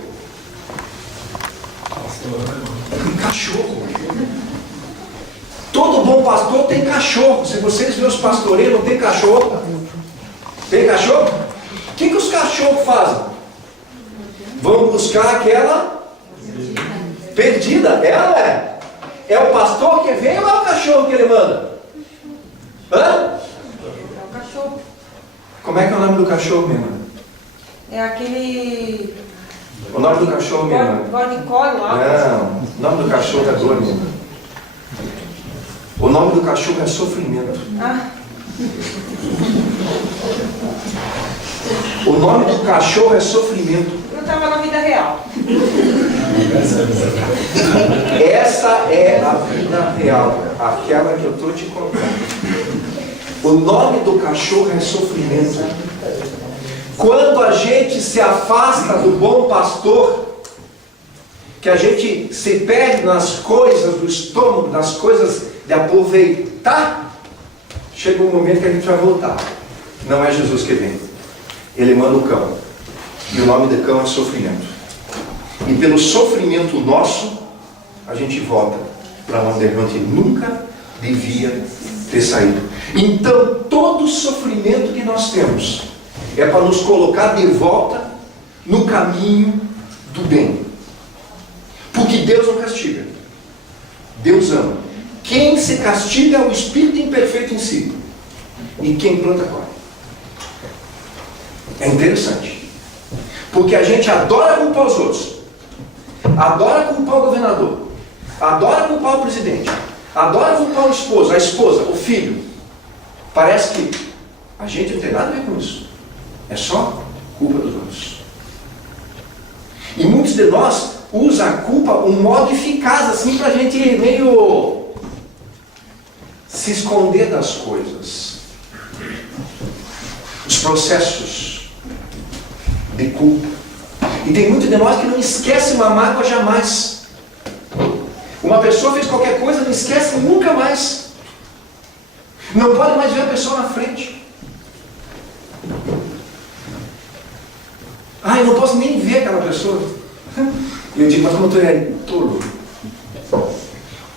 Cachorro. Todo bom pastor tem cachorro. Se vocês verem os pastoreiros, não tem cachorro? Tem cachorro? O que os cachorros fazem? Vão buscar aquela perdida. Ela é. É o pastor que vem ou é o cachorro que ele manda? Hã? É o cachorro. Como é que é o nome do cachorro, minha irmã? É aquele... O nome do cachorro, minha irmã? Bornicole lá. Não, o nome do cachorro é dor, minha irmã. O nome do cachorro é sofrimento. Ah. O nome do cachorro é sofrimento. Eu estava na vida real. Essa é a vida real, aquela que eu estou te contando. O nome do cachorro é sofrimento. Quando a gente se afasta do bom pastor, que a gente se perde nas coisas do estômago, nas coisas de aproveitar, chega um momento que a gente vai voltar. Não é Jesus que vem. Ele manda o cão. E o nome do cão é sofrimento. E pelo sofrimento nosso, a gente volta para onde a gente nunca devia ter saído. Então, todo o sofrimento que nós temos é para nos colocar de volta no caminho do bem. Porque Deus não castiga. Deus ama. Quem se castiga é o espírito imperfeito em si. E quem planta colhe. É interessante. Porque a gente adora culpar os outros. Adora culpar o governador. Adora culpar o presidente. Adora culpar o esposo, a esposa, o filho. Parece que a gente não tem nada a ver com isso. É só culpa dos outros. E muitos de nós usam a culpa um modo eficaz, assim, para a gente meio se esconder das coisas. Os processos de culpa. E tem muito de nós que não esquece uma mágoa jamais. Uma pessoa fez qualquer coisa, não esquece nunca mais. Não pode mais ver a pessoa na frente. Eu não posso nem ver aquela pessoa. E eu digo, mas como tu é tolo?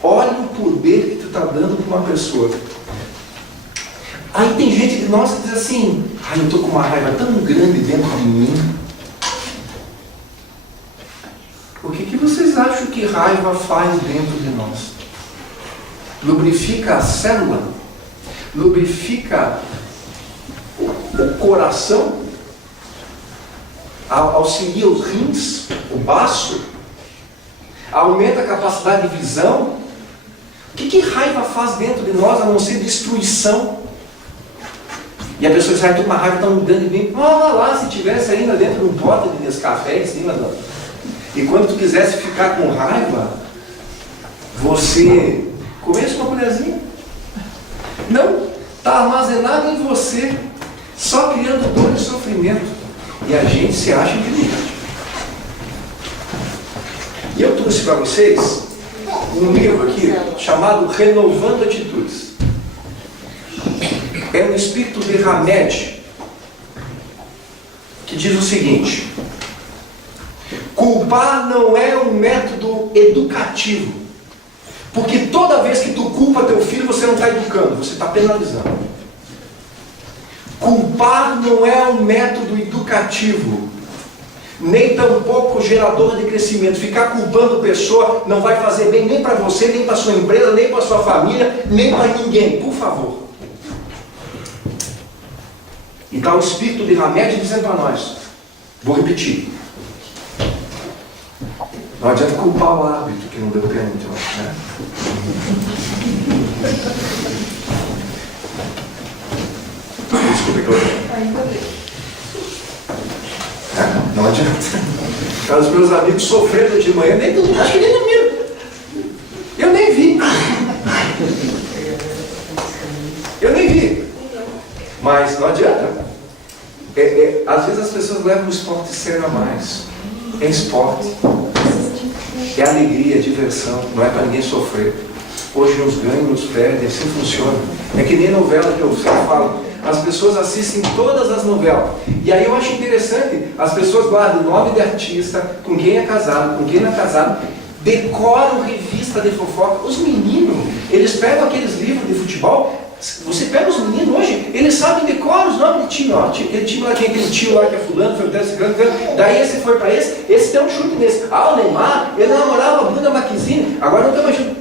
Olha o poder que tu está dando para uma pessoa. Aí tem gente de nós que diz assim, eu estou com uma raiva tão grande dentro de mim. O que vocês acham que raiva faz dentro de nós? Lubrifica a célula? Lubrifica o coração? Auxilia os rins, o baço? Aumenta a capacidade de visão? O que raiva faz dentro de nós, a não ser destruição? E a pessoa diz, estou com uma raiva tão grande de mim. Olha lá, se tivesse ainda dentro de um pote de Nescafé em cima da... E quando tu quisesse ficar com raiva, você comesse uma colherzinha. Não, está armazenado em você, só criando dor e sofrimento. E a gente se acha inteligente. E eu trouxe para vocês um livro aqui, chamado Renovando Atitudes. É um espírito de Hamed, que diz o seguinte: culpar não é um método educativo, porque toda vez que tu culpa teu filho, você não está educando, você está penalizando. Culpar não é um método educativo, nem tampouco gerador de crescimento. Ficar culpando pessoa não vai fazer bem nem para você, nem para sua empresa, nem para sua família, nem para ninguém, por favor. E está o espírito de Hamed dizendo para nós, vou repetir, não adianta culpar o árbitro que não deu pênalti, né? Desculpa que não adianta. Os meus amigos sofrendo de manhã, nem todo mundo, acho que nem dormiram. Eu nem vi. Eu nem vi. Mas não adianta. Às vezes as pessoas levam o esporte sério a mais. É esporte. É alegria, é diversão. Não é para ninguém sofrer. Hoje uns ganham, uns perdem, assim funciona. É que nem novela que eu sempre falo. As pessoas assistem todas as novelas. E aí eu acho interessante, as pessoas guardam o nome de artista, com quem é casado, com quem não é casado, decoram revista de fofoca. Os meninos, eles pegam aqueles livros de futebol, você pega os meninos hoje, eles sabem, decorar os nomes de time, ó. Aquele time lá, aquele tio lá que é fulano, foi até esse grande, daí esse foi para esse deu um chute nesse. O Neymar, ele namorava a Bruna Marquezine, agora não tem mais chute.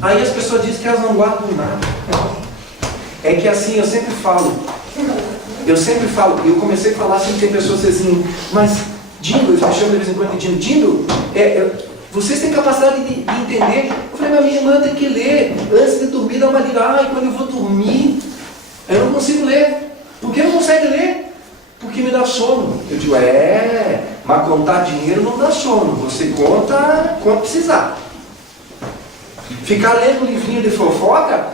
Aí as pessoas dizem que elas não guardam nada. É que assim, eu sempre falo, eu comecei a falar assim, tem pessoas assim, mas Dindo, eles me chamam de vez em quando de Dindo, vocês têm capacidade de entender. Eu falei, mas minha irmã tem que ler, antes de dormir, dá uma lida, quando eu vou dormir, eu não consigo ler. Por que não consegue ler? Porque me dá sono. Eu digo, mas contar dinheiro não dá sono, você conta quando precisar. Ficar lendo um livrinho de fofoca,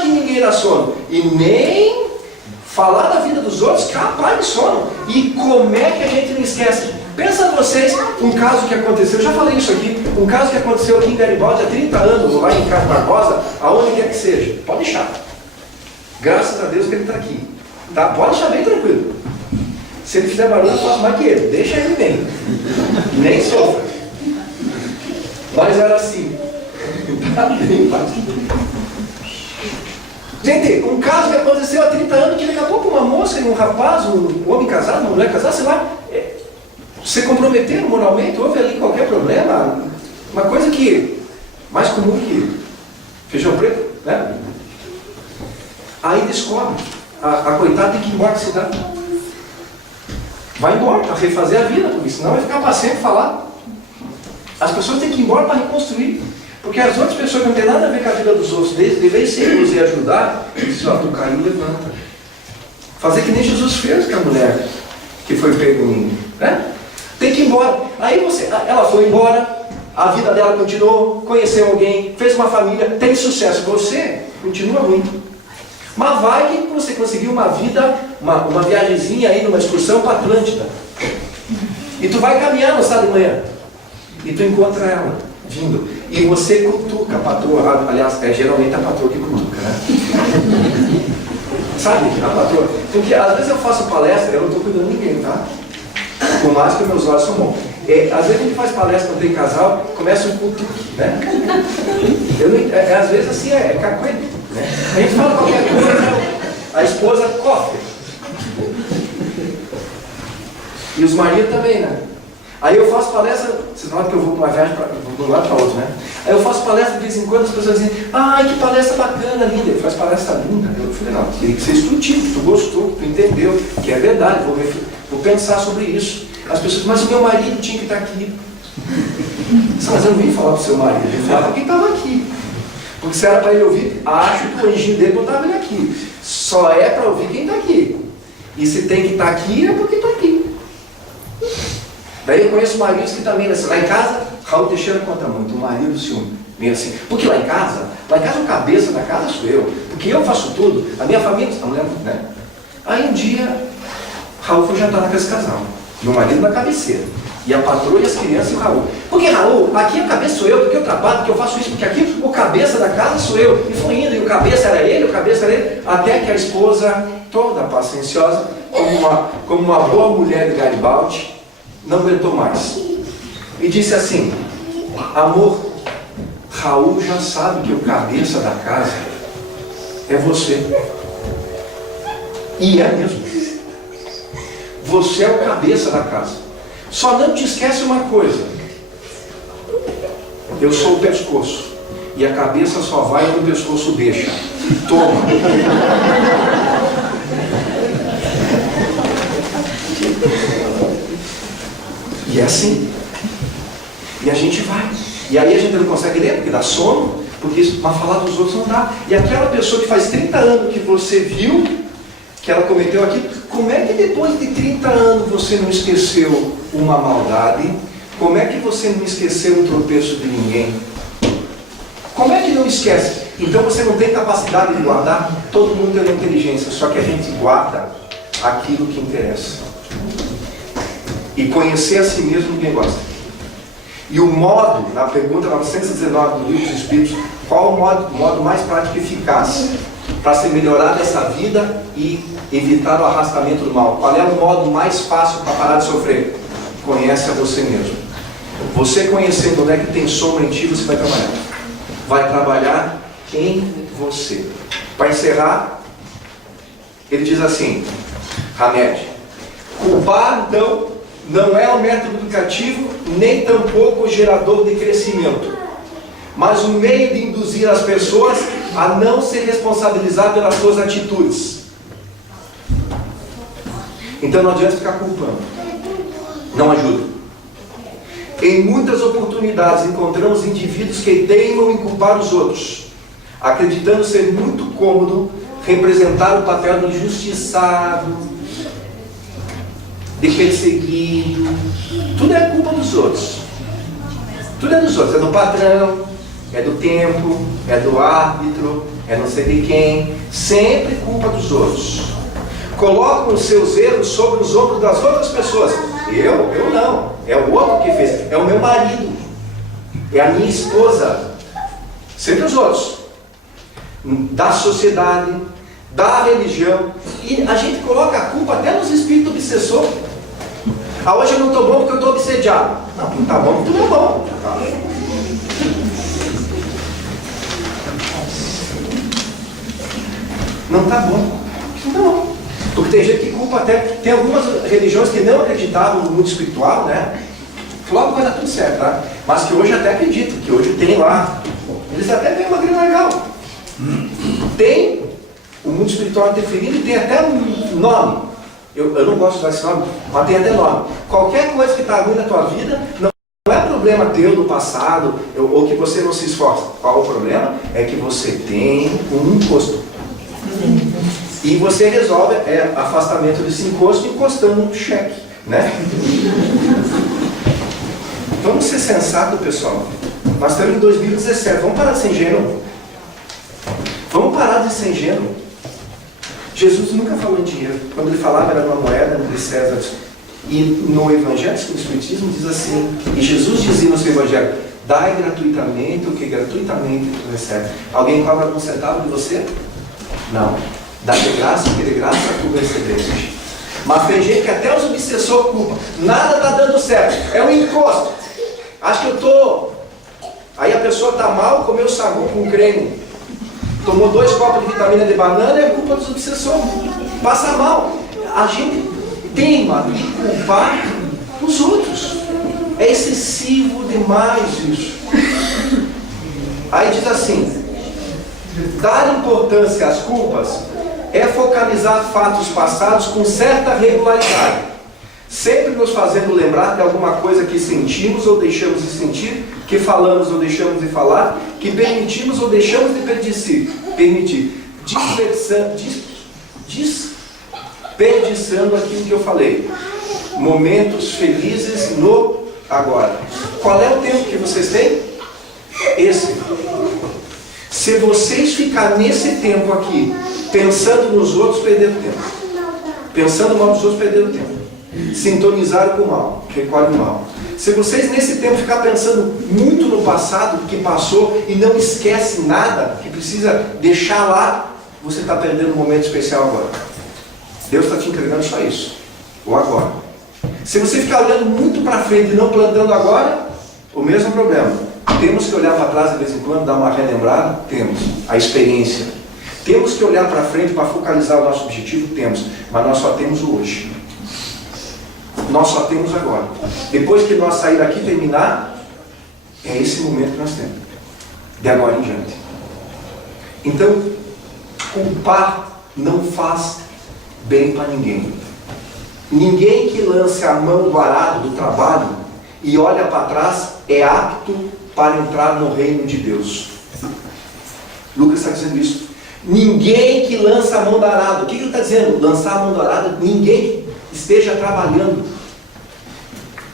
que ninguém dá sono. E nem falar da vida dos outros, capaz de sono. E como é que a gente não esquece? Pensa vocês, um caso que aconteceu, eu já falei isso aqui, um caso que aconteceu aqui em Garibaldi há 30 anos, lá em Carlos Barbosa, aonde quer que seja, pode deixar. Graças a Deus que ele está aqui. Tá? Pode deixar bem tranquilo. Se ele fizer barulho, eu faço mais que ele. Deixa ele bem. Nem sofra. Mas era assim. Tá bem, gente, um caso que aconteceu há 30 anos, que daqui a pouco uma moça e um rapaz, um homem casado, uma mulher casada, sei lá, se comprometeram moralmente, houve ali qualquer problema, uma coisa que mais comum que feijão preto, né? Aí descobre, a coitada tem que ir embora da cidade. Vai embora para refazer a vida, porque senão vai ficar para sempre falar. As pessoas têm que ir embora para reconstruir. Porque as outras pessoas que não têm nada a ver com a vida dos outros, devem ser nos ajudar, diz, ó, tu caiu, levanta. Fazer que nem Jesus fez com a mulher que foi pego em, né? Tem que ir embora. Aí ela foi embora, a vida dela continuou, conheceu alguém, fez uma família, tem sucesso. Você continua ruim. Mas vai que você conseguiu uma vida, uma viagemzinha aí, numa excursão para Atlântida. E tu vai caminhar no sábado de manhã. E tu encontra ela vindo. E você cutuca a patroa. Aliás, geralmente a patroa que cutuca, né? Sabe? A patroa. Porque às vezes eu faço palestra, eu não estou cuidando de ninguém, tá? Por mais que meus olhos são bons. Às vezes a gente faz palestra, não tem casal, começa um cutuque, né? Às vezes assim é cacuete, né? A gente fala qualquer coisa, a esposa cofe. E os maridos também, né? Aí eu faço palestra, vocês falam que eu vou para uma viagem de um lado para outro, né? Aí eu faço palestra de vez em quando, as pessoas dizem, ai, que palestra bacana, linda. Ele faz palestra linda. Eu falei, não, tem que ser instrutivo, tu gostou, tu entendeu, que é verdade, vou pensar sobre isso. As pessoas, mas o meu marido tinha que estar aqui. Mas eu não vim falar para o seu marido, ele falava que estava aqui. Porque se era para ele ouvir, acho que o anjinho dele não estava aqui. Só é para ouvir quem está aqui. E se tem que estar aqui, é porque está aqui. Daí eu conheço maridos que também, lá em casa, Raul Teixeira conta muito, o marido ciúme, meio assim, porque lá em casa o cabeça da casa sou eu, porque eu faço tudo, a minha família, não lembro, né? Aí um dia, Raul foi jantar na casa desse casal, meu marido na cabeceira, e a patroa e as crianças e o Raul. Porque Raul, aqui a cabeça sou eu, porque eu trabalho, porque eu faço isso, porque aqui o cabeça da casa sou eu. E foi indo, e o cabeça era ele, até que a esposa, toda pacienciosa, como uma boa mulher de Garibaldi, não aguentou mais. E disse assim, amor, Raul já sabe que o cabeça da casa é você. E é mesmo. Você é o cabeça da casa. Só não te esquece uma coisa. Eu sou o pescoço. E a cabeça só vai onde o pescoço deixa. Toma. E é assim. E a gente vai. E aí a gente não consegue ler, porque dá sono, porque mas falar dos outros não dá. E aquela pessoa que faz 30 anos que você viu, que ela cometeu aqui, como é que depois de 30 anos você não esqueceu uma maldade? Como é que você não esqueceu um tropeço de ninguém? Como é que não esquece? Então você não tem capacidade de guardar? Todo mundo tem uma inteligência, só que a gente guarda aquilo que interessa. E conhecer a si mesmo ninguém gosta. E o modo, na pergunta 919 do Livro dos Espíritos, qual o modo mais prático e eficaz para se melhorar dessa vida e evitar o arrastamento do mal? Qual é o modo mais fácil para parar de sofrer? Conhece a você mesmo. Você conhecendo onde é que tem sombra em ti, você vai trabalhar. Vai trabalhar em você. Para encerrar, ele diz assim, Hamed, culpar então não é o método educativo, nem tampouco o gerador de crescimento, mas o meio de induzir as pessoas a não se responsabilizar pelas suas atitudes. Então não adianta ficar culpando. Não ajuda. Em muitas oportunidades encontramos indivíduos que teimam em culpar os outros, acreditando ser muito cômodo representar o papel do injustiçado, de perseguido. Tudo é culpa dos outros. Tudo é dos outros. É do patrão, é do tempo, é do árbitro, é não sei de quem. Sempre culpa dos outros. Colocam os seus erros sobre os ombros das outras pessoas. Eu não. É o outro que fez. É o meu marido. É a minha esposa. Sempre os outros. Da sociedade, da religião, e a gente coloca a culpa até nos espíritos obsessores. Ah, hoje eu não estou bom porque eu estou obsediado. Não, tu tá bom porque tu não é bom. Tá. Não tá bom. Não tá bom. Porque tem gente que culpa até. Tem algumas religiões que não acreditavam no mundo espiritual, né? Logo vai dar tudo certo, tá? Mas que hoje até acreditam, que hoje tem lá. Eles até têm uma grana legal. Tem o mundo espiritual interferindo e tem até um nome. Eu não gosto de usar esse nome, mas tem até nome. Qualquer coisa que está ruim na tua vida, não é problema teu do passado, ou que você não se esforça. Qual o problema? É que você tem um encosto. E você resolve afastamento desse encosto encostando um cheque, né? Vamos ser sensatos, pessoal. Nós estamos em 2017, vamos parar de ser ingênuo. Vamos parar de ser ingênuo. Jesus nunca falou em dinheiro. Quando ele falava era uma moeda de César. E no Evangelho, no Espiritismo, diz assim, e Jesus dizia no seu Evangelho, dai gratuitamente o que gratuitamente tu recebe. Alguém cobra um centavo de você? Não. Dá de graça o que de graça tu recebeste. Mas tem gente que até os obsessores culpam. Nada está dando certo. É um encosto. Acho que eu estou... Aí a pessoa está mal, comeu sagu com creme. Tomou 2 copos de vitamina de banana, é culpa dos obsessores. Passa mal. A gente teima em culpar os outros. É excessivo demais isso. Aí diz assim, dar importância às culpas é focalizar fatos passados com certa regularidade, sempre nos fazendo lembrar de alguma coisa que sentimos ou deixamos de sentir, que falamos ou deixamos de falar, que permitimos ou deixamos de permitir, desperdiçando aquilo que eu falei. Momentos felizes no agora. Qual é o tempo que vocês têm? Esse. Se vocês ficarem nesse tempo aqui, pensando nos outros, perderam tempo. Pensando mal nos outros, perderam tempo. Sintonizaram com o mal, recolhem o mal. Se vocês nesse tempo ficar pensando muito no passado, que passou, e não esquece nada, que precisa deixar lá, você está perdendo um momento especial agora. Deus está te entregando só isso, o agora. Se você ficar olhando muito para frente e não plantando agora, o mesmo problema. Temos que olhar para trás de vez em quando, dar uma relembrada? Temos. A experiência. Temos que olhar para frente para focalizar o nosso objetivo? Temos. Mas nós só temos o hoje. Nós só temos agora. Depois que nós sair daqui e terminar, é esse momento que nós temos. De agora em diante. Então, culpar não faz bem para ninguém. Ninguém que lance a mão do arado do trabalho e olha para trás é apto para entrar no reino de Deus. Lucas está dizendo isso. Ninguém que lança a mão do arado. O que ele está dizendo? Lançar a mão do arado. Ninguém que esteja trabalhando,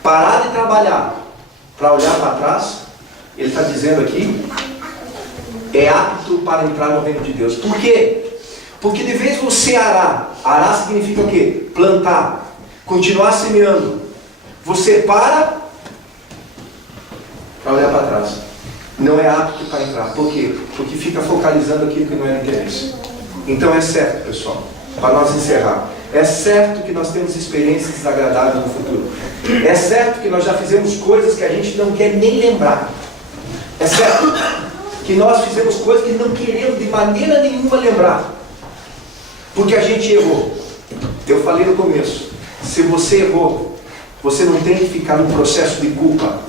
parar de trabalhar para olhar para trás, ele está dizendo aqui, é apto para entrar no reino de Deus. Por quê? Porque de vez você arar significa o quê? Plantar, continuar semeando. Você para olhar para trás. Não é apto para entrar. Por quê? Porque fica focalizando aquilo que não é interesse. Então é certo, pessoal, para nós encerrar, é certo que nós temos experiências desagradáveis no futuro. É certo que nós já fizemos coisas que a gente não quer nem lembrar. É certo que nós fizemos coisas que não queremos de maneira nenhuma lembrar. Porque a gente errou. Eu falei no começo, se você errou, você não tem que ficar num processo de culpa.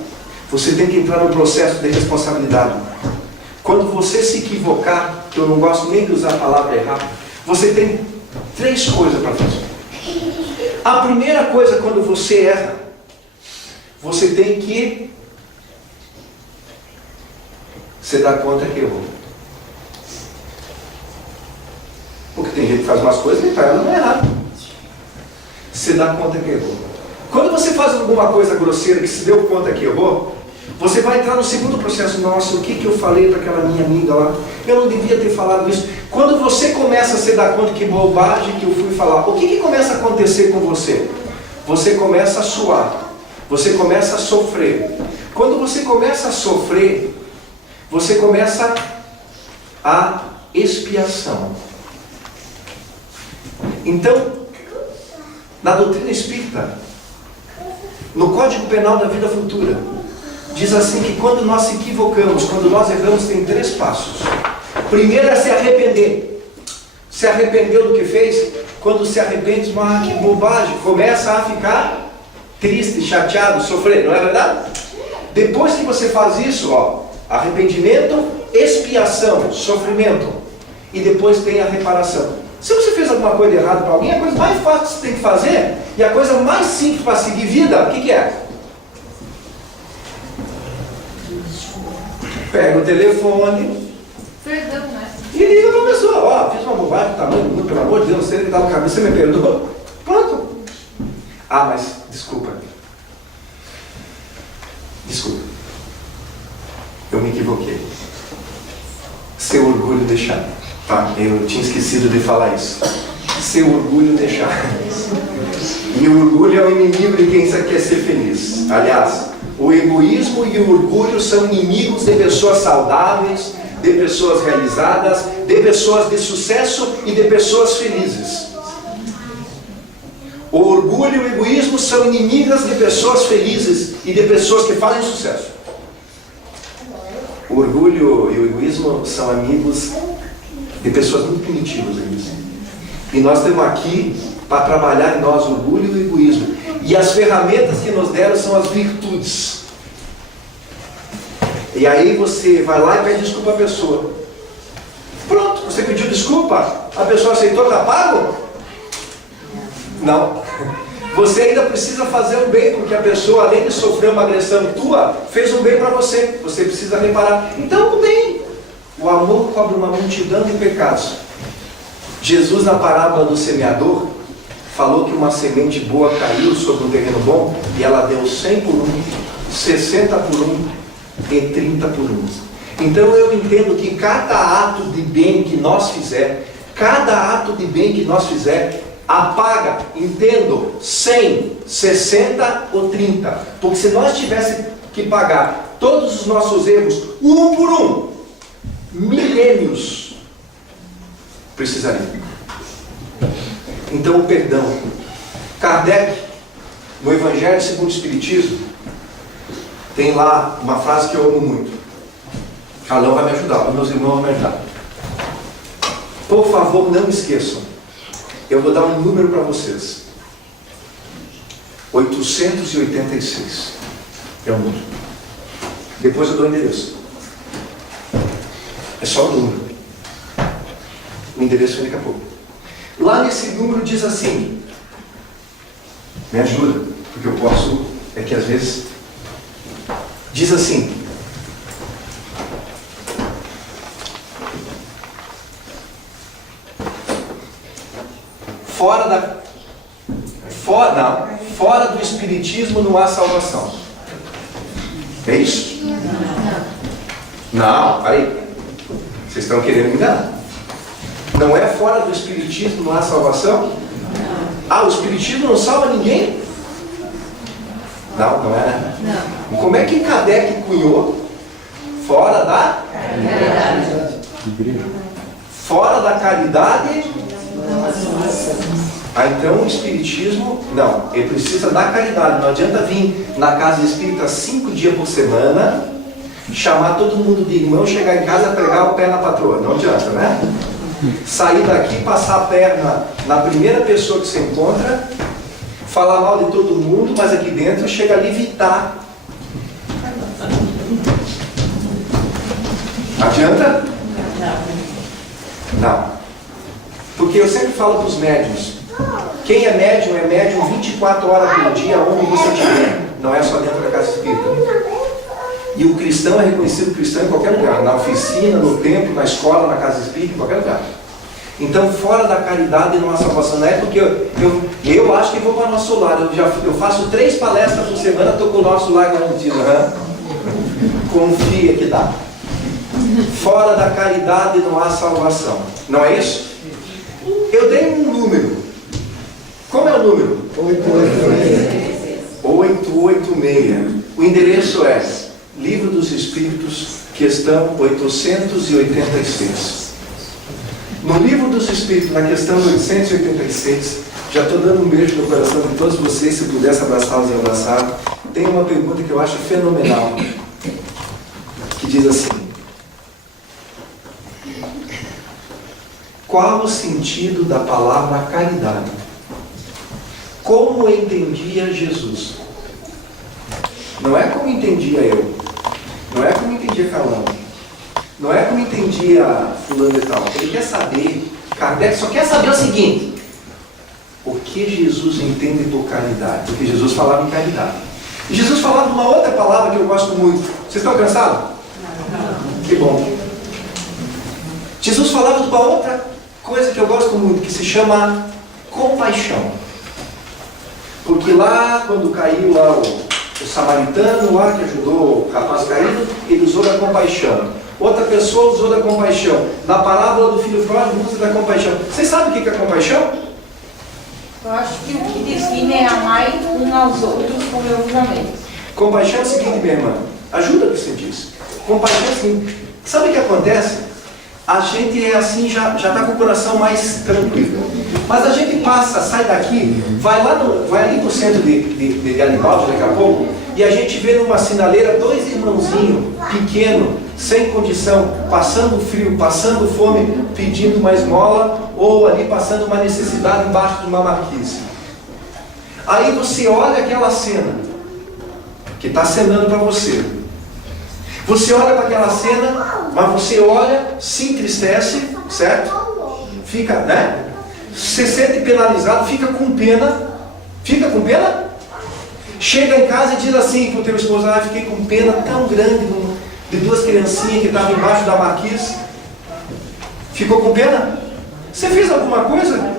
Você tem que entrar num processo de responsabilidade. Quando você se equivocar, que eu não gosto nem de usar a palavra errar, você tem 3 coisas para fazer. A primeira coisa, quando você erra, você tem que se dar conta que errou. Porque tem gente que faz umas coisas e para ela não é errado. Se dá conta que errou. Quando você faz alguma coisa grosseira que se deu conta que errou, você vai entrar no segundo processo. Nossa, o que eu falei para aquela minha amiga lá? Eu não devia ter falado isso. Quando você começa a se dar conta que bobagem que eu fui falar, o que começa a acontecer com você? Você começa a suar. Você começa a sofrer. Quando você começa a sofrer, você começa a expiação. Então, na doutrina espírita, no Código Penal da Vida Futura, diz assim que quando nós se equivocamos, quando nós erramos, tem 3 passos. Primeiro é se arrepender. Se arrependeu do que fez? Quando se arrepende, que bobagem, começa a ficar triste, chateado, sofrer, não é verdade? Depois que você faz isso, arrependimento, expiação, sofrimento, e depois tem a reparação. Se você fez alguma coisa errada para alguém, a coisa mais fácil que você tem que fazer, e a coisa mais simples para seguir vida, o que é? Pega o telefone, Perdão, né? e liga para a pessoa, fiz uma bobagem, tamanho, pelo amor de Deus, você me dá no caminho, você me perdoa? Pronto. Mas, desculpa. Eu me equivoquei. Seu orgulho deixar. Eu tinha esquecido de falar isso. Seu orgulho deixar. E o orgulho é o inimigo de quem quer ser feliz. Aliás, o egoísmo e o orgulho são inimigos de pessoas saudáveis, de pessoas realizadas, de pessoas de sucesso e de pessoas felizes. O orgulho e o egoísmo são inimigas de pessoas felizes e de pessoas que fazem sucesso. O orgulho e o egoísmo são amigos de pessoas muito primitivas. E nós estamos aqui para trabalhar em nós o orgulho e o egoísmo. E as ferramentas que nos deram são as virtudes. E aí você vai lá e pede desculpa à pessoa. Pronto, você pediu desculpa, a pessoa aceitou, está pago? Não. Você ainda precisa fazer um bem, porque a pessoa, além de sofrer uma agressão tua, fez um bem para você. Você precisa reparar. Então, o bem. O amor cobre uma multidão de pecados. Jesus, na parábola do semeador, falou que uma semente boa caiu sobre um terreno bom e ela deu 100 por 1, 60 por 1 e 30 por 1. Então eu entendo que cada ato de bem que nós fizer, apaga, entendo, 100, 60 ou 30. Porque se nós tivéssemos que pagar todos os nossos erros, um por um, milênios precisariam. Então o perdão. Kardec, no Evangelho segundo o Espiritismo, tem lá uma frase que eu amo muito. Carlão vai me ajudar, os meus irmãos vão me ajudar. Por favor, não esqueçam. Eu vou dar um número para vocês. 886 é o número. Depois eu dou o endereço. É só o número. O endereço vem daqui a pouco. Lá nesse número diz assim, me ajuda, porque eu posso, é que às vezes diz assim: fora do Espiritismo não há salvação. É isso? Não, peraí. Vocês estão querendo me enganar. Não é fora do Espiritismo não há salvação? O Espiritismo não salva ninguém? Não é, né? Não. Como é que Kardec cunhou? Fora da caridade. Fora da caridade. Então o Espiritismo, não, ele precisa da caridade. Não adianta vir na casa espírita 5 dias por semana, chamar todo mundo de irmão, chegar em casa e pregar o pé na patroa. Não adianta, né? Sair daqui, passar a perna na primeira pessoa que você encontra, falar mal de todo mundo, mas aqui dentro chega ali evitar. Adianta? Não. Porque eu sempre falo para os médiuns, quem é médium 24 horas por dia, onde você estiver. Não é só dentro da casa espírita. E o cristão é reconhecido cristão em qualquer lugar. Na oficina, no templo, na escola, na casa espírita, em qualquer lugar. Então, fora da caridade não há salvação. Não é porque eu acho que vou para o nosso lar. Eu faço 3 palestras por semana, estou com o nosso lar garantido. Confia que dá. Fora da caridade não há salvação. Não é isso? Eu dei um número. Como é o número? 886. O endereço é Livro dos Espíritos, questão 886. No Livro dos Espíritos, na questão 886, já estou dando um beijo no coração de todos vocês, se pudesse abraçá-los e abraçar. Tem uma pergunta que eu acho fenomenal, que diz assim: qual o sentido da palavra caridade? Como entendia Jesus? Não é como entendia eu, não é como entendia Calão, não é como entendia fulano e tal. Ele quer saber, Kardec só quer saber o seguinte: o que Jesus entende por caridade? Porque Jesus falava em caridade. E Jesus falava uma outra palavra que eu gosto muito. Vocês estão cansados? Não. Que bom. Jesus falava de uma outra coisa que eu gosto muito, que se chama compaixão. Porque lá, quando caiu lá o samaritano lá que ajudou o rapaz caído, ele usou da compaixão. Outra pessoa usou da compaixão. Na parábola do filho pródigo, usa da compaixão. Vocês sabem o que é compaixão? Eu acho que o que define é amar uns aos outros como eu vos amei. Compaixão é o seguinte, minha irmã. Ajuda o que você disse. Compaixão é o seguinte. Sabe o que acontece? A gente é assim, já está com o coração mais tranquilo. Mas a gente passa, sai daqui, vai ali no centro de Garibaldi daqui a pouco, e a gente vê numa sinaleira dois irmãozinhos pequenos, sem condição, passando frio, passando fome, pedindo uma esmola, ou ali passando uma necessidade embaixo de uma marquise. Aí você olha aquela cena, que está acenando para você. Você olha para aquela cena, mas você olha, se entristece, certo? Fica, né? Se sente penalizado, fica com pena. Fica com pena? Chega em casa e diz assim para o teu esposo: ah, fiquei com pena tão grande de duas criancinhas que estavam embaixo da marquise. Ficou com pena? Você fez alguma coisa?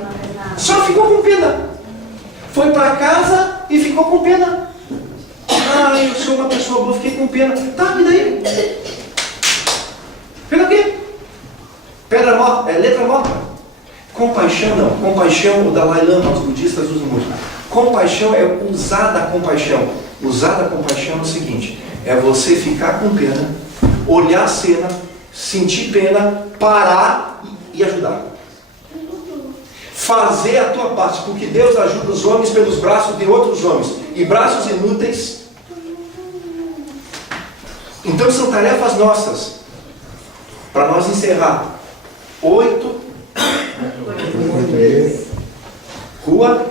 Só ficou com pena. Foi para casa e ficou com pena. Ah, eu sou uma pessoa boa, fiquei com pena. Tá, e daí? Pena o quê? Pedra morta, letra morta. Compaixão não. Compaixão, o Dalai Lama, os budistas usam muito. Compaixão é usar da compaixão. Usar da compaixão é o seguinte: é você ficar com pena, olhar a cena, sentir pena, parar e ajudar. Fazer a tua parte, porque Deus ajuda os homens pelos braços de outros homens. E braços inúteis. Então são tarefas nossas. Para nós encerrar. 8. Rua.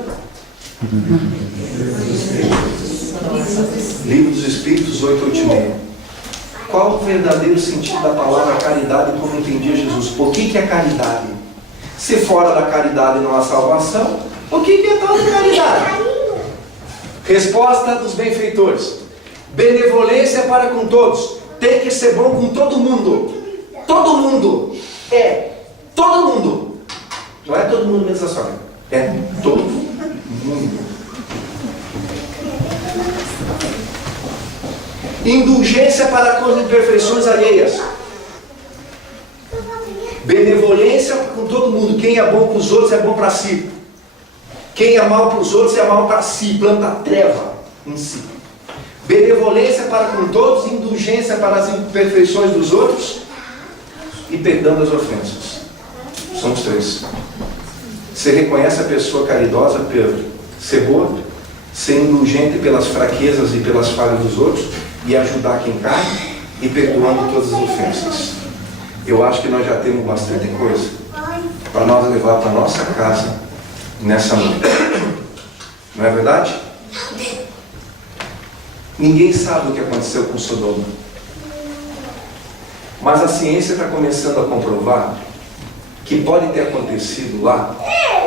Livro dos Espíritos 886. Qual o verdadeiro sentido da palavra caridade como entendia Jesus? O que é caridade? Se fora da caridade não há salvação, o que é tal de caridade? Resposta dos benfeitores: benevolência para com todos. Tem que ser bom com todo mundo. Todo mundo. Todo mundo. Não é todo mundo menos a sogra. É todo mundo. Indulgência para com as imperfeições alheias. Benevolência com todo mundo. Quem é bom para os outros é bom para si. Quem é mal para os outros é mal para si. Planta treva em si. Benevolência para com todos, indulgência para as imperfeições dos outros e perdão das ofensas. São os três. Você reconhece a pessoa caridosa por ser boa, ser indulgente pelas fraquezas e pelas falhas dos outros e ajudar quem cai e perdoando todas as ofensas. Eu acho que nós já temos bastante coisa para nós levar para a nossa casa nessa noite. Não é verdade? Ninguém sabe o que aconteceu com Sodoma. Mas a ciência está começando a comprovar que pode ter acontecido lá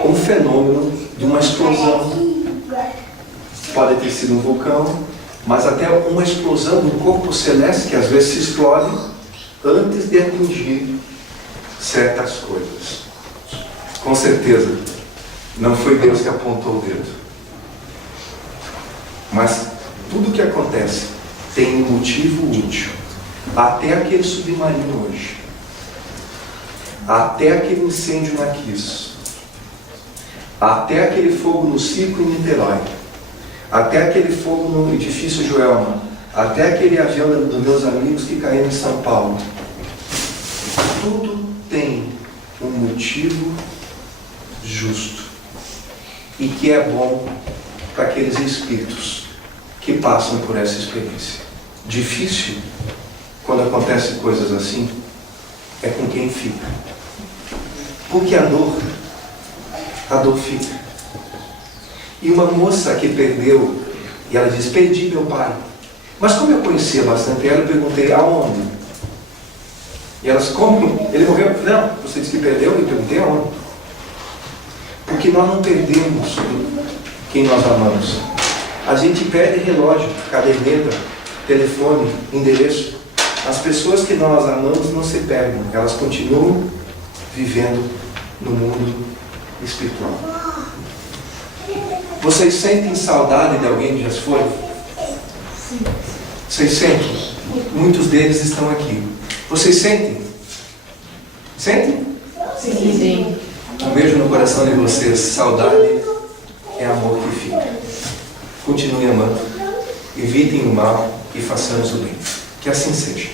um fenômeno de uma explosão. Pode ter sido um vulcão, mas até uma explosão de um corpo celeste que às vezes se explode antes de atingir certas coisas. Com certeza, não foi Deus que apontou o dedo. Mas tudo que acontece tem um motivo útil. Até aquele submarino hoje. Até aquele incêndio na Kiss. Até aquele fogo no circo em Niterói. Até aquele fogo no edifício Joelma. Até aquele avião dos meus amigos que caiu em São Paulo. Tudo tem um motivo. produtivo, justo e que é bom para aqueles espíritos que passam por essa experiência. Difícil, quando acontecem coisas assim, é com quem fica. Porque a dor fica. E uma moça que perdeu, e ela diz, perdi meu pai. Mas como eu conhecia bastante ela, eu perguntei, aonde? E elas, como? Ele morreu? Não, você disse que perdeu, eu perguntei aonde. Porque nós não perdemos quem nós amamos. A gente perde relógio, caderneta, telefone, endereço. As pessoas que nós amamos não se perdem, elas continuam vivendo no mundo espiritual. Vocês sentem saudade de alguém que já se foi? Sim. Vocês sentem? Muitos deles estão aqui. Vocês sentem? Sentem? Sim. Um beijo no coração de vocês. Saudade é amor que fica. Continuem amando. Evitem o mal e façamos o bem. Que assim seja.